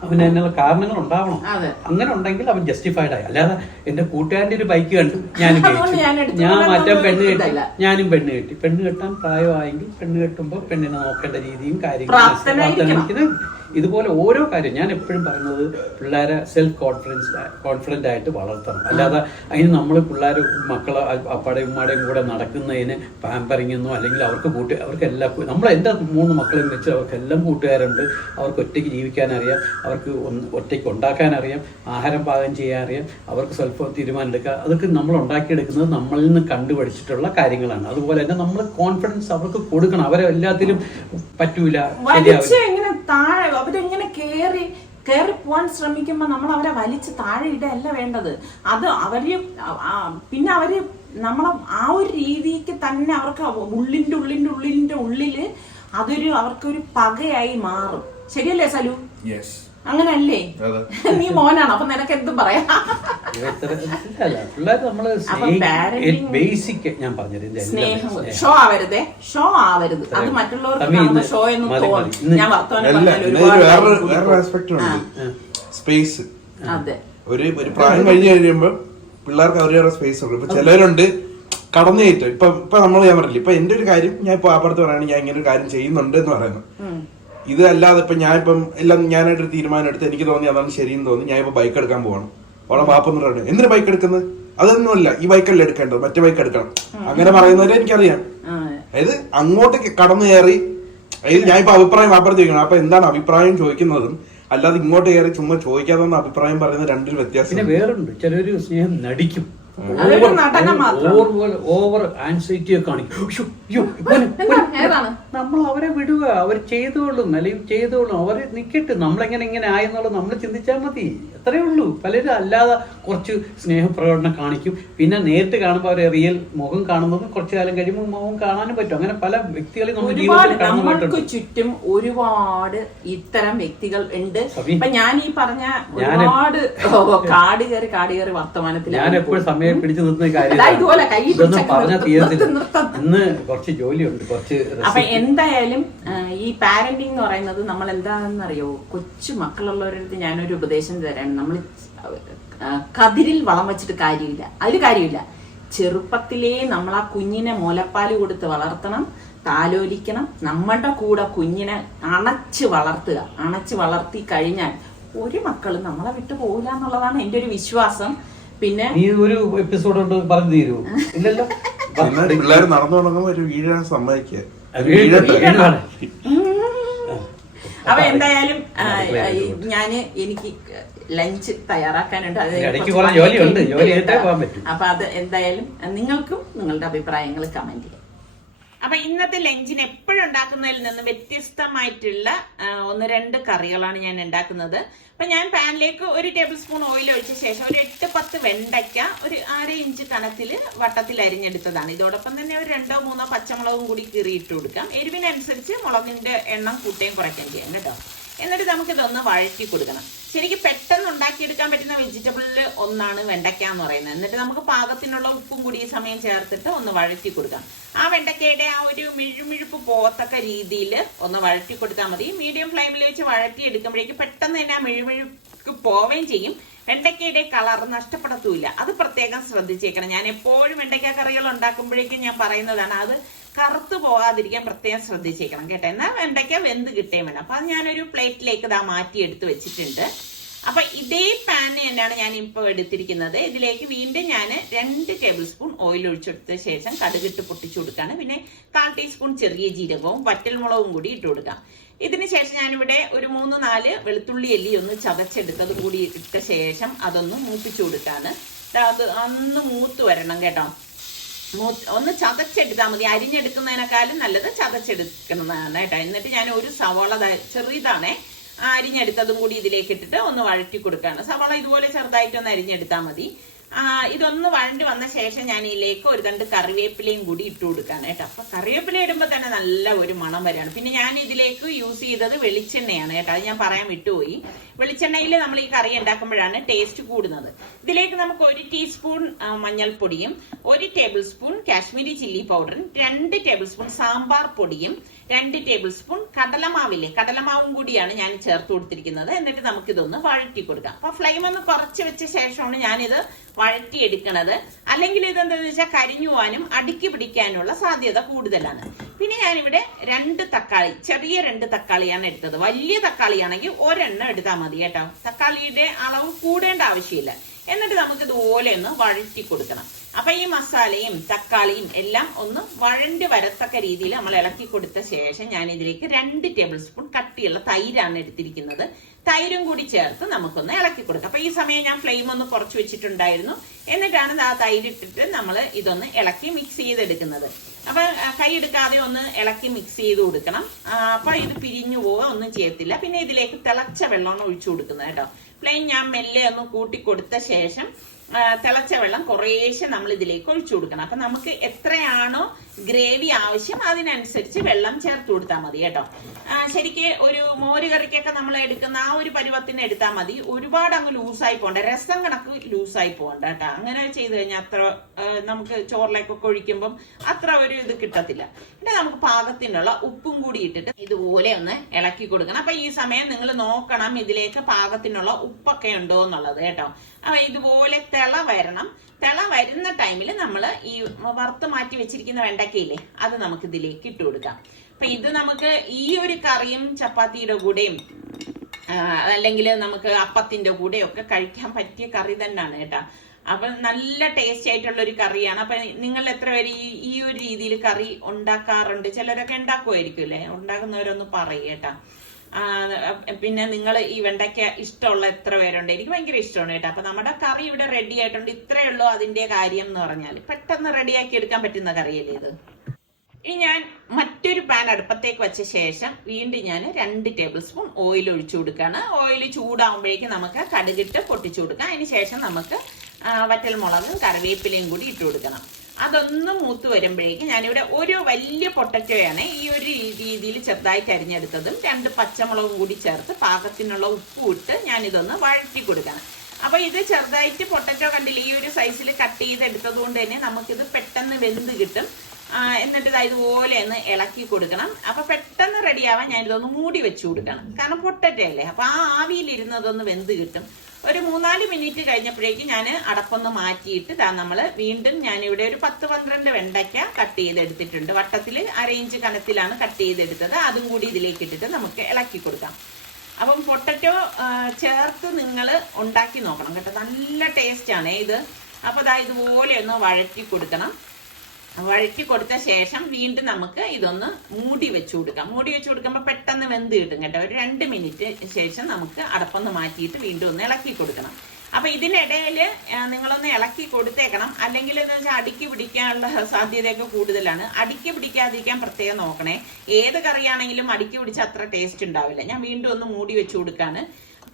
അവന് അതിനുള്ള കാരണങ്ങൾ ഉണ്ടാവണം. അങ്ങനെ ഉണ്ടെങ്കിൽ അവൻ ജസ്റ്റിഫൈഡ് ആയി. അല്ലാതെ എന്റെ കൂട്ടുകാരന്റെ ഒരു ബൈക്ക് കണ്ടു ഞാനും കഴിച്ചു, ഞാൻ മറ്റേ പെണ്ണ് കെട്ടി, ഞാനും പെണ്ണ് കെട്ടി. പെണ്ണ് കെട്ടാൻ പ്രായമായെങ്കിൽ പെണ്ണ് കെട്ടുമ്പോൾ പെണ്ണിനെ നോക്കേണ്ട രീതിയും കാര്യങ്ങളും ഇതുപോലെ ഓരോ കാര്യം ഞാൻ എപ്പോഴും പറയുന്നത് പിള്ളേരെ സെൽഫ് കോൺഫിഡന്റ് ആയിട്ട് വളർത്തണം. അല്ലാതെ അതിന് നമ്മൾ പിള്ളേർ മക്കളെ അപ്പാടെയും ഉമ്മാടെയും കൂടെ നടക്കുന്നതിന് പാമ്പറിങ്ങെന്നോ അല്ലെങ്കിൽ അവർക്ക് എല്ലാം എൻ്റെ 3 മക്കളെയും വെച്ച് അവർക്കെല്ലാം കൂട്ടുകാരുണ്ട്. അവർക്ക് ഒറ്റയ്ക്ക് ജീവിക്കാൻ അറിയാം, അവർക്ക് ഒറ്റയ്ക്ക് ഉണ്ടാക്കാൻ അറിയാം, ആഹാരം പാകം ചെയ്യാൻ അറിയാം, അവർക്ക് സ്വല്പം തീരുമാനം എടുക്കുക. അതൊക്കെ നമ്മൾ ഉണ്ടാക്കിയെടുക്കുന്നത് നമ്മളിൽ നിന്ന് കണ്ടുപഠിച്ചിട്ടുള്ള കാര്യങ്ങളാണ്. അതുപോലെ തന്നെ നമ്മൾ കോൺഫിഡൻസ് അവർക്ക് കൊടുക്കണം. അവരെ എല്ലാത്തിലും പറ്റൂല, അവരെങ്ങനെ കേറി പോവാൻ ശ്രമിക്കുമ്പോ നമ്മൾ അവരെ വലിച്ച് താഴെ ഇടല്ല വേണ്ടത്. അത് പിന്നെ അവര് നമ്മളെ ആ ഒരു രീതിക്ക് തന്നെ അവർക്ക് ഉള്ളിന്റെ ഉള്ളില് അവർക്കൊരു പകയായി മാറും. ശരിയല്ലേ സലു? അങ്ങനല്ലേ? നീ മോനാണ്, അപ്പൊ നിനക്ക് എന്തും പറയാം. സ്നേഹം ഷോ ആവരുത്. അത് മറ്റുള്ളവർക്ക് ഷോ എന്ന് തോന്നും. ഞാൻ വേറൊരു ആസ്പെക്ട് ഉണ്ട്, സ്പേസ്. അതെ, ഒരു പ്രായം കഴിഞ്ഞ് കഴിയുമ്പോ പിള്ളേർക്ക് അവരുടെ സ്പേസ് ഉണ്ട്. ഇപ്പൊ ചിലരുണ്ട് കടന്നു കയറ്റും. ഇപ്പൊ നമ്മൾ ഞാൻ പറഞ്ഞില്ല, ഇപ്പൊ എന്റെ ഒരു കാര്യം ഞാൻ ഇപ്പൊ അപ്പുറത്ത് പറയുകയാണെങ്കിൽ ഞാൻ ഇങ്ങനെ ഒരു കാര്യം ചെയ്യുന്നുണ്ട് എന്ന് പറയുന്നു. ഇത് അല്ലാതെ ഇപ്പൊ ഞാനായിട്ടൊരു തീരുമാനം എടുത്ത് എനിക്ക് തോന്നി അതാണ് ശരിയെന്ന് തോന്നി ഞാൻ ഇപ്പൊ ബൈക്ക് എടുക്കാൻ പോവാണ്. അവളെ പാപ്പെന്ന് പറയുന്നത് എന്തിനാ ബൈക്ക് എടുക്കുന്നത്? അതൊന്നുമല്ല, ഈ ബൈക്കല്ലേ എടുക്കേണ്ടത്, മറ്റേ ബൈക്ക് എടുക്കണം. അങ്ങനെ പറയുന്നവരെ എനിക്കറിയാം. അതായത് അങ്ങോട്ട് കടന്നു കയറി ഞാൻ ഇപ്പൊ അഭിപ്രായം അപ്പുറത്ത് ചോദിക്കണം. അപ്പൊ എന്താണ് അഭിപ്രായം ചോദിക്കുന്നതും അല്ലാതെ ഇങ്ങോട്ട് കയറി ചുമ്മാ ചോദിക്കാതെ അഭിപ്രായം പറയുന്നത് രണ്ടിലും വ്യത്യാസം. പിന്നെ വേറുണ്ട്, ചിലര് സ്നേഹം നടിക്കും. ഓവർ ആൻസൈറ്റി ഒക്കെ കാണിക്കും. നമ്മൾ അവരെ വിടുക, അവർ ചെയ്തോളും, അല്ലെങ്കിൽ ചെയ്തോളും, അവർ നിക്കട്ടെ, നമ്മളെങ്ങനെ ഇങ്ങനെ ആയെന്നുള്ളത് നമ്മൾ ചിന്തിച്ചാൽ മതി. അത്രേ ഉള്ളൂ. പലരും അല്ലാതെ കുറച്ച് സ്നേഹപ്രകടനം കാണിക്കും, പിന്നെ നേരിട്ട് കാണുമ്പോൾ അവരെ റിയൽ മുഖം കാണുന്നതും കുറച്ചു കാലം കഴിയുമ്പോൾ മുഖം കാണാനും പറ്റും. അങ്ങനെ പല വ്യക്തികളെയും നമ്മൾക്ക് ചുറ്റും ഒരുപാട് ഇത്തരം വ്യക്തികൾ ഉണ്ട്. ഞാൻ ഈ പറഞ്ഞ ഒരുപാട് കാട് കയറി വർത്തമാനത്തിൽ ഞാൻ എപ്പോഴും സമയം പിടിച്ചു നിർത്തുന്ന കാര്യം ഇതൊന്നും പറഞ്ഞ തീരത്തില്ല. ഇന്ന് കുറച്ച് ജോലിയുണ്ട്, കുറച്ച്. അപ്പൊ എന്തായാലും ഈ പാരന്റിങ് എന്ന് പറയുന്നത് നമ്മൾ എന്താണെന്നറിയോ, കൊച്ചു മക്കളുള്ളവരടുത്ത് ഞാനൊരു ഉപദേശം തരാണ്. നമ്മൾ കതിരിൽ വളം വെച്ചിട്ട് കാര്യമില്ല, അതിൽ കാര്യമില്ല. ചെറുപ്പത്തിലേ നമ്മൾ ആ കുഞ്ഞിനെ മുലപ്പാല് കൊടുത്ത് വളർത്തണം, താലോലിക്കണം. നമ്മുടെ കൂടെ കുഞ്ഞിനെ അണച്ച് വളർത്തി കഴിഞ്ഞാൽ ഒരു മക്കളും നമ്മളെ വിട്ടു പോകില്ല എന്നുള്ളതാണ് എന്റെ ഒരു വിശ്വാസം. പിന്നെ നീ ഒരു എപ്പിസോഡ് കൊണ്ട് പറഞ്ഞു തീരൂ? ഇല്ലല്ലോ. പിള്ളേർ നടന്നു തുടങ്ങുമ്പോ ഒരു വീഴാൻ സമ്മതിക്കുക. അപ്പൊ എന്തായാലും എനിക്ക് ലഞ്ച് തയ്യാറാക്കാനുണ്ട്. അപ്പൊ അത് എന്തായാലും നിങ്ങൾക്കും നിങ്ങളുടെ അഭിപ്രായങ്ങൾ കമന്റ് ചെയ്യാം. അപ്പൊ ഇന്നത്തെ ലഞ്ചിന് എപ്പോഴും ഉണ്ടാക്കുന്നതിൽ നിന്ന് വ്യത്യസ്തമായിട്ടുള്ള 1-2 കറികളാണ് ഞാൻ ഉണ്ടാക്കുന്നത്. അപ്പൊ ഞാൻ പാനിലേക്ക് 1 ടേബിൾ സ്പൂൺ ഓയിൽ ഒഴിച്ച ശേഷം ഒരു 8-10 വെണ്ടയ്ക്ക ഒരു 1/2 ഇഞ്ച് കനത്തിൽ വട്ടത്തിൽ അരിഞ്ഞെടുത്തതാണ്. ഇതോടൊപ്പം തന്നെ ഒരു 2-3 പച്ചമുളകും കൂടി കീറിയിട്ട് കൊടുക്കാം. എരിവിനനുസരിച്ച് മുളകിന്റെ എണ്ണം കൂട്ടുകയും കുറയ്ക്കുകയും ചെയ്യാം കേട്ടോ. എന്നിട്ട് നമുക്കിതൊന്ന് വഴറ്റി കൊടുക്കണം. ശരിക്കും പെട്ടെന്ന് ഉണ്ടാക്കിയെടുക്കാൻ പറ്റുന്ന വെജിറ്റബിളിൽ ഒന്നാണ് വെണ്ടയ്ക്ക എന്ന് പറയുന്നത്. എന്നിട്ട് നമുക്ക് പാകത്തിനുള്ള ഉപ്പും കൂടി ഈ സമയം ചേർത്തിട്ട് ഒന്ന് വഴറ്റി കൊടുക്കാം. ആ വെണ്ടയ്ക്കയുടെ ആ ഒരു മിഴുമിഴുപ്പ് പോകത്തക്ക രീതിയിൽ ഒന്ന് വഴറ്റി കൊടുത്താൽ മതി. മീഡിയം ഫ്ലെയിമിൽ വെച്ച് വഴറ്റി എടുക്കുമ്പോഴേക്ക് പെട്ടെന്ന് തന്നെ ആ മിഴുമിഴുക്ക് പോവുകയും ചെയ്യും. വെണ്ടയ്ക്കയുടെ കളർ നഷ്ടപ്പെടത്തുമില്ല. അത് പ്രത്യേകം ശ്രദ്ധിച്ചേക്കണം. ഞാൻ എപ്പോഴും വെണ്ടയ്ക്ക കറികൾ ഉണ്ടാക്കുമ്പോഴേക്കും ഞാൻ പറയുന്നതാണ്, അത് കറുത്ത് പോകാതിരിക്കാൻ പ്രത്യേകം ശ്രദ്ധിച്ചേക്കണം കേട്ടോ. എന്നാൽ വെണ്ടയ്ക്ക വെന്ത് കിട്ടുകയും വേണം. അപ്പൊ അത് ഞാനൊരു പ്ലേറ്റിലേക്ക് ഇതാ മാറ്റി എടുത്ത് വെച്ചിട്ടുണ്ട്. അപ്പൊ ഇതേ പാൻ തന്നെയാണ് ഞാൻ ഇപ്പോൾ എടുത്തിരിക്കുന്നത്. ഇതിലേക്ക് വീണ്ടും ഞാൻ 2 ടേബിൾ സ്പൂൺ ഓയിൽ ഒഴിച്ചെടുത്ത ശേഷം കടുകിട്ട് പൊട്ടിച്ചു കൊടുക്കുകയാണ്. പിന്നെ 1/4 ടീസ്പൂൺ ചെറിയ ജീരകവും വറ്റൽമുളകും കൂടി ഇട്ട് കൊടുക്കാം. ഇതിന് ശേഷം ഞാനിവിടെ ഒരു 3-4 വെളുത്തുള്ളി അല്ലി ഒന്ന് ചതച്ചെടുത്തത് കൂടി ഇട്ട ശേഷം അതൊന്ന് മൂപ്പിച്ചു കൊടുക്കാണ്. അത് ഒന്ന് മൂത്ത് വരണം കേട്ടോ. ഒന്ന് ചതച്ചെടുത്താൽ മതി. അരിഞ്ഞെടുക്കുന്നതിനേക്കാളും നല്ലത് ചതച്ചെടുക്കുന്നതാണ് കേട്ടോ. എന്നിട്ട് ഞാൻ ഒരു സവാള ചെറിയതാണേ അരിഞ്ഞെടുത്തതും കൂടി ഇതിലേക്ക് ഇട്ടിട്ട് ഒന്ന് വഴറ്റി കൊടുക്കുകയാണ്. സവാള ഇതുപോലെ ചെറുതായിട്ടൊന്ന് അരിഞ്ഞെടുത്താൽ മതി. ഇതൊന്ന് വഴണ്ടി വന്ന ശേഷം ഞാൻ ഇതിലേക്ക് ഒരു 2 കറിവേപ്പിലയും കൂടി ഇട്ട് കൊടുക്കാണ് കേട്ടോ. അപ്പൊ കറിവേപ്പില ഇടുമ്പോൾ തന്നെ നല്ല ഒരു മണം വരികയാണ്. പിന്നെ ഞാൻ ഇതിലേക്ക് യൂസ് ചെയ്തത് വെളിച്ചെണ്ണയാണ് കേട്ടോ. അത് ഞാൻ പറയാൻ വിട്ടുപോയി. വെളിച്ചെണ്ണയിൽ നമ്മൾ ഈ കറി ഉണ്ടാക്കുമ്പോഴാണ് ടേസ്റ്റ് കൂടുന്നത്. ഇതിലേക്ക് നമുക്ക് 1 ടീസ്പൂൺ മഞ്ഞൾപ്പൊടിയും 1 ടേബിൾ സ്പൂൺ കാശ്മീരി ചില്ലി പൗഡറും 2 ടേബിൾ സ്പൂൺ സാമ്പാർ പൊടിയും 2 ടേബിൾ സ്പൂൺ കടലമാവും കൂടിയാണ് ഞാൻ ചേർത്ത് കൊടുത്തിരിക്കുന്നത്. എന്നിട്ട് നമുക്കിതൊന്ന് വഴറ്റി കൊടുക്കാം. അപ്പൊ ഫ്ലെയിം ഒന്ന് കുറച്ച് വെച്ച ശേഷമാണ് ഞാനിത് വഴറ്റിയെടുക്കണത്. അല്ലെങ്കിൽ ഇതെന്താന്ന് വെച്ചാൽ കരിഞ്ഞു പോകാനും അടുക്കി പിടിക്കാനുള്ള സാധ്യത കൂടുതലാണ്. പിന്നെ ഞാനിവിടെ 2 തക്കാളി, ചെറിയ 2 തക്കാളിയാണ് എടുത്തത്. വലിയ തക്കാളിയാണെങ്കിൽ 1 എടുത്താൽ മതി കേട്ടോ. തക്കാളിയുടെ അളവ് കൂടേണ്ട ആവശ്യമില്ല. എന്നിട്ട് നമുക്ക് ഇതുപോലെ ഒന്ന് വഴറ്റി കൊടുക്കണം. അപ്പൊ ഈ മസാലയും തക്കാളിയും എല്ലാം ഒന്ന് വഴണ്ട് വരത്തക്ക രീതിയിൽ നമ്മൾ ഇളക്കി കൊടുത്ത ശേഷം ഞാൻ ഇതിലേക്ക് 2 ടേബിൾ സ്പൂൺ കട്ടിയുള്ള തൈരാണ് എടുത്തിരിക്കുന്നത്. തൈരും കൂടി ചേർത്ത് നമുക്കൊന്ന് ഇളക്കി കൊടുക്കാം. അപ്പൊ ഈ സമയം ഞാൻ ഫ്ലെയിം ഒന്ന് കുറച്ച് വെച്ചിട്ടുണ്ടായിരുന്നു. എന്നിട്ടാണ് ആ തൈരിട്ടിട്ട് നമ്മൾ ഇതൊന്ന് ഇളക്കി മിക്സ് ചെയ്തെടുക്കുന്നത്. അപ്പൊ കൈ എടുക്കാതെ ഒന്ന് ഇളക്കി മിക്സ് ചെയ്ത് കൊടുക്കണം. അപ്പൊ ഇത് പിരിഞ്ഞു പോവുക ഒന്നും ചെയ്യത്തില്ല. പിന്നെ ഇതിലേക്ക് തിളച്ച വെള്ളമാണ് ഒഴിച്ചു കൊടുക്കുന്നത് കേട്ടോ. ഫ്ലെയിം ഞാൻ മെല്ലെ ഒന്ന് കൂട്ടി കൊടുത്ത ശേഷം തിളച്ച വെള്ളം കുറേശ്ശെ നമ്മൾ ഇതിലേക്ക് ഒഴിച്ചു കൊടുക്കണം. അപ്പൊ നമുക്ക് എത്രയാണോ ഗ്രേവി ആവശ്യം അതിനനുസരിച്ച് വെള്ളം ചേർത്ത് കൊടുത്താൽ മതി കേട്ടോ. ശരിക്ക് ഒരു മോര് കറിക്കൊക്കെ നമ്മൾ എടുക്കുന്ന ആ ഒരു പരുവത്തിന് എടുത്താൽ മതി. ഒരുപാട് അങ്ങ് ലൂസായി പോകണ്ട, രസം കണക്ക് ലൂസായി പോകണ്ട കേട്ടോ. അങ്ങനെ ചെയ്ത് കഴിഞ്ഞാൽ അത്ര നമുക്ക് ചോറിലേക്കൊക്കെ ഒഴിക്കുമ്പം അത്ര ഒരു ഇത് കിട്ടത്തില്ല. പിന്നെ നമുക്ക് പാകത്തിനുള്ള ഉപ്പും കൂടി ഇട്ടിട്ട് ഇതുപോലെ ഒന്ന് ഇളക്കി കൊടുക്കണം. അപ്പൊ ഈ സമയം നിങ്ങൾ നോക്കണം ഇതിലേക്ക് പാകത്തിനുള്ള ഉപ്പൊക്കെ ഉണ്ടോ എന്നുള്ളത് കേട്ടോ. അപ്പൊ ഇതുപോലെ തിള വരണം. തിള വരുന്ന ടൈമിൽ നമ്മൾ ഈ വറുത്ത് മാറ്റി വെച്ചിരിക്കുന്ന വെണ്ടയ്ക്കയില്ലേ അത് നമുക്ക് ഇതിലേക്ക് ഇട്ട് കൊടുക്കാം. അപ്പൊ ഇത് നമുക്ക് ഈ ഒരു കറിയും ചപ്പാത്തിയുടെ കൂടെയും അല്ലെങ്കിൽ നമുക്ക് അപ്പത്തിന്റെ കൂടെയും ഒക്കെ കഴിക്കാൻ പറ്റിയ കറി തന്നെയാണ് കേട്ടോ. അപ്പൊ നല്ല ടേസ്റ്റ് ആയിട്ടുള്ള ഒരു കറിയാണ്. അപ്പൊ നിങ്ങൾ എത്ര പേര് ഈ ഒരു രീതിയിൽ കറി ഉണ്ടാക്കാറുണ്ട്? ചിലരൊക്കെ ഉണ്ടാക്കുമായിരിക്കും അല്ലേ? ഉണ്ടാക്കുന്നവരൊന്ന് പറയും കേട്ടാ. പിന്നെ നിങ്ങൾ ഈ വെണ്ടയ്ക്ക ഇഷ്ടമുള്ള എത്ര പേരുണ്ട്? എനിക്ക് ഭയങ്കര ഇഷ്ടമാണ് കേട്ടോ. അപ്പൊ നമ്മുടെ കറി ഇവിടെ റെഡി ആയിട്ടുണ്ട്. ഇത്രയേ ഉള്ളൂ അതിന്റെ കാര്യം എന്ന് പറഞ്ഞാൽ, പെട്ടെന്ന് റെഡിയാക്കി എടുക്കാൻ പറ്റുന്ന കറിയല്ലേ ഇത്. ഇനി ഞാൻ മറ്റൊരു പാൻ അടുപ്പത്തേക്ക് വെച്ച ശേഷം വീണ്ടും ഞാൻ 2 ടേബിൾ സ്പൂൺ ഓയിൽ ഒഴിച്ചു കൊടുക്കുകയാണ്. ഓയിൽ ചൂടാകുമ്പോഴേക്കും നമുക്ക് കടുകിട്ട് പൊട്ടിച്ചു കൊടുക്കാം. അതിന് ശേഷം നമുക്ക് വറ്റൽമുളകും കറിവേപ്പിലയും കൂടി ഇട്ട് കൊടുക്കണം. അതൊന്ന് മൂത്ത് വരുമ്പോഴേക്കും ഞാനിവിടെ ഒരു വലിയ പൊട്ടറ്റോയാണ് ഈ ഒരു രീതിയിൽ ചെറുതായിട്ട് അരിഞ്ഞെടുത്തതും 2 പച്ചമുളകും കൂടി ചേർത്ത് പാകത്തിനുള്ള ഉപ്പും ഇട്ട് ഞാനിതൊന്ന് വഴറ്റി കൊടുക്കണം. അപ്പൊ ഇത് ചെറുതായിട്ട് പൊട്ടറ്റോ കണ്ടില്ല, ഈ ഒരു സൈസിൽ കട്ട് ചെയ്തെടുത്തത് കൊണ്ട് തന്നെ നമുക്കിത് പെട്ടെന്ന് വെന്ത് കിട്ടും. എന്നിട്ട് ഇതുപോലെ ഒന്ന് ഇളക്കി കൊടുക്കണം. അപ്പൊ പെട്ടെന്ന് റെഡിയാവാൻ ഞാനിതൊന്ന് മൂടി വെച്ചു കൊടുക്കണം. കാരണം പൊട്ടറ്റോ അല്ലേ, അപ്പൊ ആ ആവിയിലിരുന്നതൊന്ന് വെന്ത് കിട്ടും. ഒരു 3-4 മിനിറ്റ് കഴിഞ്ഞപ്പോഴേക്കും ഞാൻ അടപ്പൊന്ന് മാറ്റിയിട്ട് നമ്മള് വീണ്ടും ഞാനിവിടെ ഒരു 10-12 വെണ്ടയ്ക്ക കട്ട് ചെയ്തെടുത്തിട്ടുണ്ട്. വട്ടത്തിൽ 1/2 ഇഞ്ച് കനത്തിലാണ് കട്ട് ചെയ്തെടുത്തത്. അതും കൂടി ഇതിലേക്ക് ഇട്ടിട്ട് നമുക്ക് ഇളക്കി കൊടുക്കാം. അപ്പം പൊട്ടറ്റോ ചേർത്ത് നിങ്ങൾ ഉണ്ടാക്കി നോക്കണം കേട്ടോ, നല്ല ടേസ്റ്റ് ആണ് ഇത്. അപ്പൊ ഇതുപോലെ ഒന്ന് വഴറ്റി കൊടുക്കണം. വഴറ്റി കൊടുത്ത ശേഷം വീണ്ടും നമുക്ക് ഇതൊന്ന് മൂടി വെച്ചു കൊടുക്കാം. മൂടി വെച്ചു കൊടുക്കുമ്പോൾ പെട്ടെന്ന് വെന്ത് കിട്ടും കേട്ടോ. ഒരു 2 മിനിറ്റ് ശേഷം നമുക്ക് അടപ്പൊന്ന് മാറ്റിയിട്ട് വീണ്ടും ഒന്ന് ഇളക്കി കൊടുക്കണം. അപ്പൊ ഇതിനിടയിൽ നിങ്ങളൊന്ന് ഇളക്കി കൊടുത്തേക്കണം, അല്ലെങ്കിൽ എന്ന് വെച്ചാൽ അടുക്കി പിടിക്കാനുള്ള സാധ്യതയൊക്കെ കൂടുതലാണ്. അടുക്കി പിടിക്കാതിരിക്കാൻ പ്രത്യേകം നോക്കണേ. ഏത് കറിയാണെങ്കിലും അടുക്കി പിടിച്ച അത്ര ടേസ്റ്റ് ഉണ്ടാവില്ല. ഞാൻ വീണ്ടും ഒന്ന് മൂടി വെച്ചു കൊടുക്കാണ്.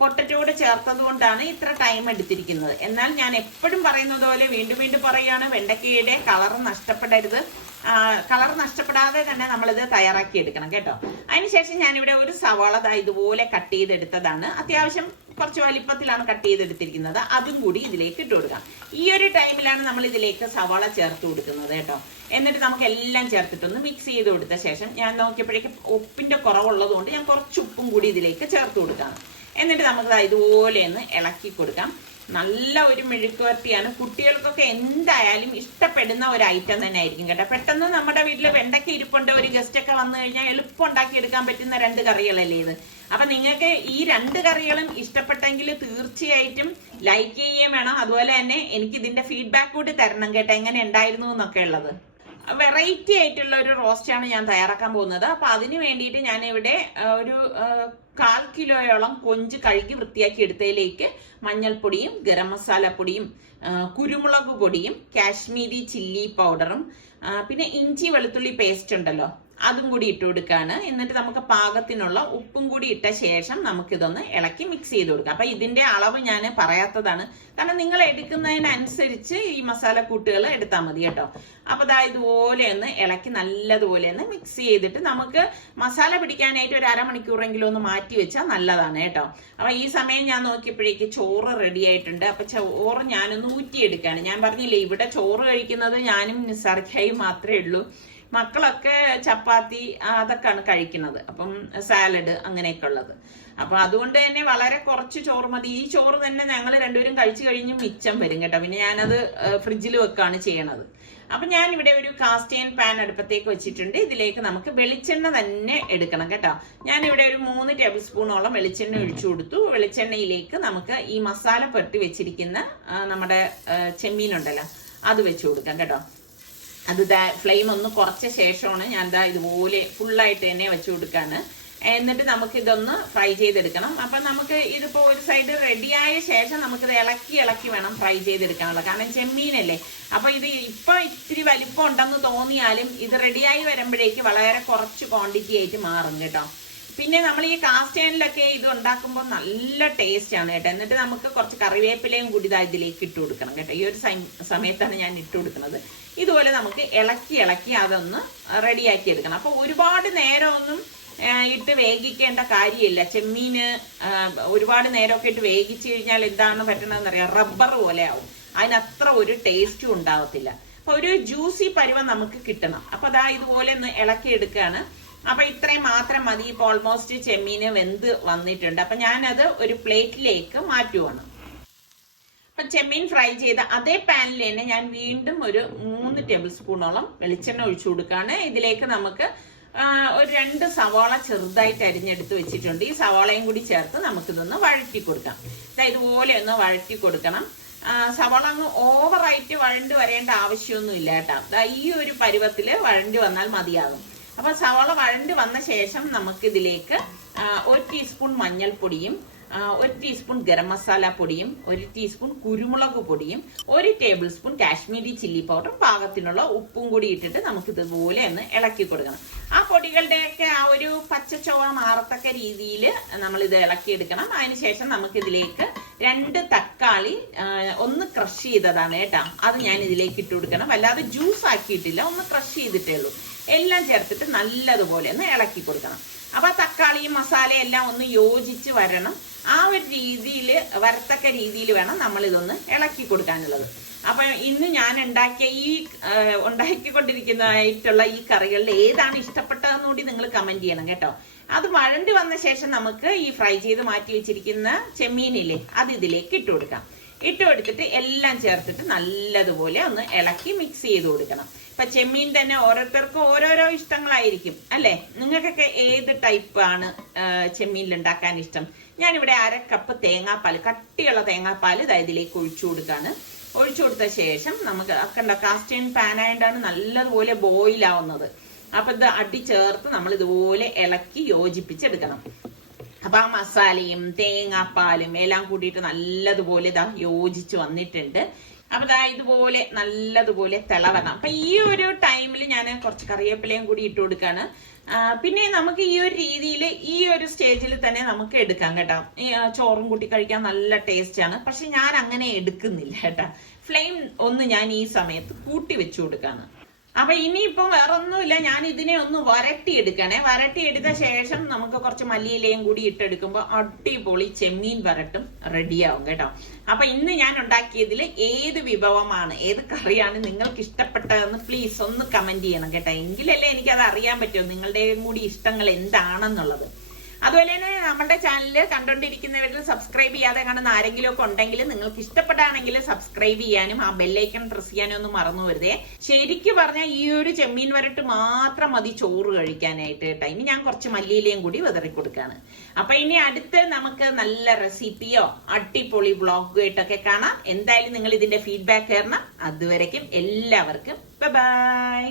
പൊട്ടറ്റോട് ചേർത്തത് കൊണ്ടാണ് ഇത്ര ടൈം എടുത്തിരിക്കുന്നത്. എന്നാൽ ഞാൻ എപ്പോഴും പറയുന്നത് പോലെ വീണ്ടും വീണ്ടും പറയുകയാണ്, വെണ്ടയ്ക്കയുടെ കളർ നഷ്ടപ്പെടരുത്. കളർ നഷ്ടപ്പെടാതെ തന്നെ നമ്മളിത് തയ്യാറാക്കി എടുക്കണം കേട്ടോ. അതിനുശേഷം ഞാനിവിടെ ഒരു സവാള ഇതുപോലെ കട്ട് ചെയ്തെടുത്തതാണ്. അത്യാവശ്യം കുറച്ച് വലിപ്പത്തിലാണ് കട്ട് ചെയ്തെടുത്തിരിക്കുന്നത്. അതും കൂടി ഇതിലേക്ക് ഇട്ട് കൊടുക്കാം. ഈ ഒരു ടൈമിലാണ് നമ്മൾ ഇതിലേക്ക് സവാള ചേർത്ത് കൊടുക്കുന്നത് കേട്ടോ. എന്നിട്ട് നമുക്ക് എല്ലാം ചേർത്തിട്ടൊന്ന് മിക്സ് ചെയ്ത് കൊടുത്ത ശേഷം ഞാൻ നോക്കിയപ്പോഴേക്കും ഉപ്പിന്റെ കുറവുള്ളത് കൊണ്ട് ഞാൻ കുറച്ച് ഉപ്പും കൂടി ഇതിലേക്ക് ചേർത്ത് കൊടുക്കാം. എന്നിട്ട് നമുക്ക് ഇതുപോലെ ഒന്ന് ഇളക്കി കൊടുക്കാം. നല്ല ഒരു മെഴുക്കുവരട്ടിയാണ്. കുട്ടികൾക്കൊക്കെ എന്തായാലും ഇഷ്ടപ്പെടുന്ന ഒരു ഐറ്റം തന്നെ ആയിരിക്കും കേട്ടോ. പെട്ടെന്ന് നമ്മുടെ വീട്ടിൽ വെണ്ടയ്ക്ക ഇരിപ്പുണ്ട്, ഒരു ഗസ്റ്റ് ഒക്കെ വന്നു കഴിഞ്ഞാൽ എളുപ്പം ഉണ്ടാക്കി എടുക്കാൻ പറ്റുന്ന 2 കറികളല്ലേ ഇത്. അപ്പൊ നിങ്ങൾക്ക് ഈ 2 കറികളും ഇഷ്ടപ്പെട്ടെങ്കിൽ തീർച്ചയായിട്ടും ലൈക്ക് ചെയ്യുകയും വേണം. അതുപോലെ തന്നെ എനിക്ക് ഇതിന്റെ ഫീഡ്ബാക്ക് കൂടി തരണം കേട്ടോ, എങ്ങനെ ഉണ്ടായിരുന്നു എന്നൊക്കെ ഉള്ളത്. വെറൈറ്റി ആയിട്ടുള്ള ഒരു റോസ്റ്റാണ് ഞാൻ തയ്യാറാക്കാൻ പോകുന്നത്. അപ്പൊ അതിന് വേണ്ടിയിട്ട് ഞാൻ ഇവിടെ ഒരു 1/4 കിലോയോളം കൊഞ്ച് കഴുകി വൃത്തിയാക്കി എടുത്തതിലേക്ക് മഞ്ഞൾപ്പൊടിയും ഗരം മസാല പൊടിയും കുരുമുളക് പൊടിയും കാശ്മീരി ചില്ലി പൗഡറും പിന്നെ ഇഞ്ചി വെളുത്തുള്ളി പേസ്റ്റ് ഉണ്ടല്ലോ അതും കൂടി ഇട്ട് കൊടുക്കുകയാണ്. എന്നിട്ട് നമുക്ക് പാകത്തിനുള്ള ഉപ്പും കൂടി ഇട്ട ശേഷം നമുക്കിതൊന്ന് ഇളക്കി മിക്സ് ചെയ്ത് കൊടുക്കാം. അപ്പൊ ഇതിന്റെ അളവ് ഞാൻ പറയാത്തതാണ്, കാരണം നിങ്ങൾ എടുക്കുന്നതിനനുസരിച്ച് ഈ മസാല കൂട്ടുകൾ എടുത്താൽ മതി കേട്ടോ. അപ്പൊ ഇതുപോലെ ഒന്ന് ഇളക്കി നല്ലതുപോലെ ഒന്ന് മിക്സ് ചെയ്തിട്ട് നമുക്ക് മസാല പിടിക്കാനായിട്ട് ഒരു 1/2 മണിക്കൂറെങ്കിലും ഒന്ന് മാറ്റി വെച്ചാൽ നല്ലതാണ് കേട്ടോ. അപ്പൊ ഈ സമയം ഞാൻ നോക്കിയപ്പോഴേക്ക് ചോറ് റെഡി ആയിട്ടുണ്ട്. അപ്പൊ ചോറ് ഞാനൊന്ന് ഊറ്റിയെടുക്കുകയാണ്. ഞാൻ പറഞ്ഞില്ലേ, ഇവിടെ ചോറ് കഴിക്കുന്നത് ഞാനും നിസാർഖയും മാത്രമേ ഉള്ളൂ. മക്കളൊക്കെ ചപ്പാത്തി അതൊക്കെയാണ് കഴിക്കുന്നത്, അപ്പം സാലഡ് അങ്ങനെയൊക്കെ ഉള്ളത്. അപ്പൊ അതുകൊണ്ട് തന്നെ വളരെ കുറച്ച് ചോറ് മതി. ഈ ചോറ് തന്നെ ഞങ്ങൾ 2 പേരും കഴിച്ചു കഴിഞ്ഞ് മിച്ചം വരും കേട്ടോ. പിന്നെ ഞാനത് ഫ്രിഡ്ജിൽ വെക്കാണ് ചെയ്യണത്. അപ്പൊ ഞാൻ ഇവിടെ ഒരു കാസ്റ്റ് അയൺ പാൻ അടുപ്പത്തേക്ക് വെച്ചിട്ടുണ്ട്. ഇതിലേക്ക് നമുക്ക് വെളിച്ചെണ്ണ തന്നെ എടുക്കണം കേട്ടോ. ഞാനിവിടെ ഒരു 3 ടേബിൾ സ്പൂണോളം വെളിച്ചെണ്ണ ഒഴിച്ചു കൊടുത്തു. വെളിച്ചെണ്ണയിലേക്ക് നമുക്ക് ഈ മസാല പുരട്ടി വെച്ചിരിക്കുന്ന നമ്മുടെ ചെമ്മീനുണ്ടല്ലോ അത് വെച്ചു കൊടുക്കാം കേട്ടോ. അത് ഫ്ലെയിം ഒന്ന് കുറച്ച ശേഷമാണ് ഞാൻ ഇതുപോലെ ഫുള്ളായിട്ട് തന്നെ വെച്ചു കൊടുക്കാണ്. എന്നിട്ട് നമുക്ക് ഇതൊന്ന് ഫ്രൈ ചെയ്തെടുക്കണം. അപ്പൊ നമുക്ക് ഇതിപ്പോ ഒരു സൈഡ് റെഡിയായ ശേഷം നമുക്കിത് ഇളക്കി വേണം ഫ്രൈ ചെയ്തെടുക്കാനുള്ളത്. കാരണം ചെമ്മീനല്ലേ, അപ്പൊ ഇത് ഇപ്പൊ ഇത്തിരി വലിപ്പം ഉണ്ടെന്ന് തോന്നിയാലും ഇത് റെഡിയായി വരുമ്പോഴേക്ക് വളരെ കുറച്ച് ക്വാണ്ടിറ്റി ആയിട്ട് മാറും കേട്ടോ. പിന്നെ നമ്മൾ ഈ കാസ്റ്റ് അയണിലൊക്കെ ഇത് ഉണ്ടാക്കുമ്പോൾ നല്ല ടേസ്റ്റ് ആണ് കേട്ടോ. എന്നിട്ട് നമുക്ക് കുറച്ച് കറിവേപ്പിലയും കൂടി ഇതിലേക്ക് ഇട്ട് കൊടുക്കണം കേട്ടോ. ഈ ഒരു സമയത്താണ് ഞാൻ ഇട്ട് കൊടുക്കുന്നത്. ഇതുപോലെ നമുക്ക് ഇളക്കി അതൊന്ന് റെഡിയാക്കി എടുക്കണം. അപ്പൊ ഒരുപാട് നേരമൊന്നും ഇട്ട് വേവിക്കേണ്ട കാര്യമില്ല. ചെമ്മീന് ഒരുപാട് നേരമൊക്കെ ഇട്ട് വേവിച്ചു കഴിഞ്ഞാൽ എന്താണ് പറ്റണമെന്ന് അറിയാം, റബ്ബർ പോലെ ആവും. അതിനത്ര ഒരു ടേസ്റ്റും ഉണ്ടാവത്തില്ല. അപ്പൊ ഒരു ജ്യൂസി പരുവം നമുക്ക് കിട്ടണം. അപ്പൊ ഇതുപോലെ ഒന്ന് ഇളക്കി എടുക്കുകയാണ്. അപ്പൊ ഇത്രയും മാത്രം മതി. ഇപ്പൊ ഓൾമോസ്റ്റ് ചെമ്മീന് വെന്ത് വന്നിട്ടുണ്ട്. അപ്പൊ ഞാനത് ഒരു പ്ലേറ്റിലേക്ക് മാറ്റുവാണ്. അപ്പൊ ചെമ്മീൻ ഫ്രൈ ചെയ്ത അതേ പാനിൽ തന്നെ ഞാൻ വീണ്ടും ഒരു 3 ടേബിൾ സ്പൂണോളം വെളിച്ചെണ്ണ ഒഴിച്ചു കൊടുക്കുകയാണ്. ഇതിലേക്ക് നമുക്ക് ഒരു 2 സവാള ചെറുതായിട്ട് അരിഞ്ഞെടുത്ത് വെച്ചിട്ടുണ്ട്. ഈ സവാളയും കൂടി ചേർത്ത് നമുക്കിതൊന്ന് വഴറ്റി കൊടുക്കാം. ഇതുപോലെ ഒന്ന് വഴറ്റി കൊടുക്കണം. സവാള അങ്ങ് ഓവറായിട്ട് വഴണ്ട് വരേണ്ട ആവശ്യമൊന്നും ഇല്ല കേട്ടോ. ഈ ഒരു പരുവത്തില് വഴണ്ട് വന്നാൽ മതിയാകും. അപ്പൊ സവാള വഴണ്ട് വന്ന ശേഷം നമുക്ക് ഇതിലേക്ക് 1 ടീസ്പൂൺ മഞ്ഞൾപ്പൊടിയും 1 ടീസ്പൂൺ ഗരം മസാല പൊടിയും 1 ടീസ്പൂൺ കുരുമുളക് പൊടിയും 1 ടേബിൾ സ്പൂൺ കാശ്മീരി ചില്ലി പൗഡറും പാകത്തിനുള്ള ഉപ്പും കൂടി ഇട്ടിട്ട് നമുക്ക് ഇതുപോലെ ഒന്ന് ഇളക്കി കൊടുക്കണം. ആ പൊടികളുടെയൊക്കെ ആ ഒരു പച്ചച്ചൊവ മാറത്തക്ക രീതിയിൽ നമ്മൾ ഇത് ഇളക്കിയെടുക്കണം. അതിനുശേഷം നമുക്ക് ഇതിലേക്ക് 2 തക്കാളി ഒന്ന് ക്രഷ് ചെയ്തതാണ് കേട്ടോ, അത് ഞാൻ ഇതിലേക്ക് ഇട്ട് കൊടുക്കണം. വല്ലാതെ ജ്യൂസ് ആക്കിയിട്ടില്ല, ഒന്ന് ക്രഷ് ചെയ്തിട്ടേ ഉള്ളൂ. എല്ലാം ചേർത്തിട്ട് നല്ലതുപോലെ ഒന്ന് ഇളക്കി കൊടുക്കണം. അപ്പൊ തക്കാളിയും മസാലയും എല്ലാം ഒന്ന് യോജിച്ച് വരണം. ആ ഒരു രീതിയിൽ വരത്തക്ക രീതിയിൽ വേണം നമ്മൾ ഇതൊന്ന് ഇളക്കി കൊടുക്കാനുള്ളത്. അപ്പൊ ഇന്ന് ഞാൻ ഉണ്ടാക്കിക്കൊണ്ടിരിക്കുന്നതായിട്ടുള്ള ഈ കറികളിൽ ഏതാണ് ഇഷ്ടപ്പെട്ടതെന്ന് കൂടി നിങ്ങൾ കമന്റ് ചെയ്യണം കേട്ടോ. അത് വഴണ്ടി വന്ന ശേഷം നമുക്ക് ഈ ഫ്രൈ ചെയ്ത് മാറ്റി വെച്ചിരിക്കുന്ന ചെമ്മീനില്ലേ അത് ഇതിലേക്ക് ഇട്ട് കൊടുക്കാം. ഇട്ട് കൊടുത്തിട്ട് എല്ലാം ചേർത്തിട്ട് നല്ലതുപോലെ ഒന്ന് ഇളക്കി മിക്സ് ചെയ്ത് കൊടുക്കണം. ഇപ്പൊ ചെമ്മീൻ തന്നെ ഓരോരുത്തർക്കും ഓരോരോ ഇഷ്ടങ്ങളായിരിക്കും അല്ലെ. നിങ്ങൾക്കൊക്കെ ഏത് ടൈപ്പാണ് ചെമ്മീനിൽ ഉണ്ടാക്കാൻ ഇഷ്ടം? ഞാനിവിടെ 1/2 കപ്പ് തേങ്ങാപ്പാൽ, കട്ടിയുള്ള തേങ്ങാപ്പാൽ ഇതിലേക്ക് ഒഴിച്ചു കൊടുക്കാണ്. ഒഴിച്ചു കൊടുത്ത ശേഷം നമുക്ക് കാസ്റ്റ് അയൺ പാൻ ആയതുകൊണ്ടാണ് നല്ലതുപോലെ ബോയിൽ ആവുന്നത്. അപ്പൊ ഇത് അടി ചേർത്ത് നമ്മൾ ഇതുപോലെ ഇളക്കി യോജിപ്പിച്ചെടുക്കണം. അപ്പൊ ആ മസാലയും തേങ്ങാപ്പാലും എല്ലാം കൂടിയിട്ട് നല്ലതുപോലെ ഇതാ യോജിച്ച് വന്നിട്ടുണ്ട്. അപ്പൊ ഇതാ ഇതുപോലെ നല്ലതുപോലെ തിളവണം. അപ്പൊ ഈ ഒരു ടൈമിൽ ഞാൻ കുറച്ച് കറിവേപ്പിലയും കൂടി ഇട്ട് കൊടുക്കാണ്. പിന്നെ നമുക്ക് ഈ ഒരു രീതിയിൽ ഈ ഒരു സ്റ്റേജിൽ തന്നെ നമുക്ക് എടുക്കാം കേട്ടോ. ഈ ചോറും കൂട്ടി കഴിക്കാൻ നല്ല ടേസ്റ്റ് ആണ്. പക്ഷെ ഞാൻ അങ്ങനെ എടുക്കുന്നില്ല കേട്ടോ. ഫ്ലെയിം ഒന്ന് ഞാൻ ഈ സമയത്ത് കൂട്ടി വെച്ചു കൊടുക്കാണ്. അപ്പൊ ഇനിയിപ്പം വേറെ ഒന്നുമില്ല, ഞാൻ ഇതിനെ ഒന്ന് വരട്ടിയെടുക്കണേ. വരട്ടിയെടുത്ത ശേഷം നമുക്ക് കുറച്ച് മല്ലിയിലയും കൂടി ഇട്ടെടുക്കുമ്പോൾ അടിപൊളി ചെമ്മീൻ വരട്ടും റെഡിയാവും കേട്ടോ. അപ്പൊ ഇന്ന് ഞാൻ ഉണ്ടാക്കിയതിൽ ഏത് വിഭവമാണ്, ഏത് കറിയാണ് നിങ്ങൾക്ക് ഇഷ്ടപ്പെട്ടതെന്ന് പ്ലീസ് ഒന്ന് കമന്റ് ചെയ്യണം കേട്ടോ. എങ്കിലല്ലേ എനിക്കത് അറിയാൻ പറ്റുമോ നിങ്ങളുടെയും കൂടി ഇഷ്ടങ്ങൾ എന്താണെന്നുള്ളത്. അതുപോലെ തന്നെ നമ്മുടെ ചാനൽ കണ്ടുകൊണ്ടിരിക്കുന്നവരിൽ സബ്സ്ക്രൈബ് ചെയ്യാതെ കാണുന്ന ആരെങ്കിലും ഒക്കെ ഉണ്ടെങ്കിൽ നിങ്ങൾക്ക് ഇഷ്ടപ്പെട്ടാണെങ്കിൽ സബ്സ്ക്രൈബ് ചെയ്യാനും ആ ബെല്ലൈക്കൺ പ്രസ് ചെയ്യാനും ഒന്നും മറന്നു വരുതേ. ശരിക്കും പറഞ്ഞാൽ ഈ ഒരു ചെമ്മീൻ വരട്ട് മാത്രം മതി ചോറ് കഴിക്കാനായിട്ട് കേട്ടോ. ഇനി ഞാൻ കുറച്ച് മല്ലിയിലയും കൂടി വിതറി കൊടുക്കാണ്. അപ്പൊ ഇനി അടുത്ത് നമുക്ക് നല്ല റെസിപ്പിയോ അടിപൊളി വ്ളോഗോ ആയിട്ടൊക്കെ കാണാം. എന്തായാലും നിങ്ങൾ ഇതിന്റെ ഫീഡ്ബാക്ക് തരണം. അതുവരയ്ക്കും എല്ലാവർക്കും ബൈ.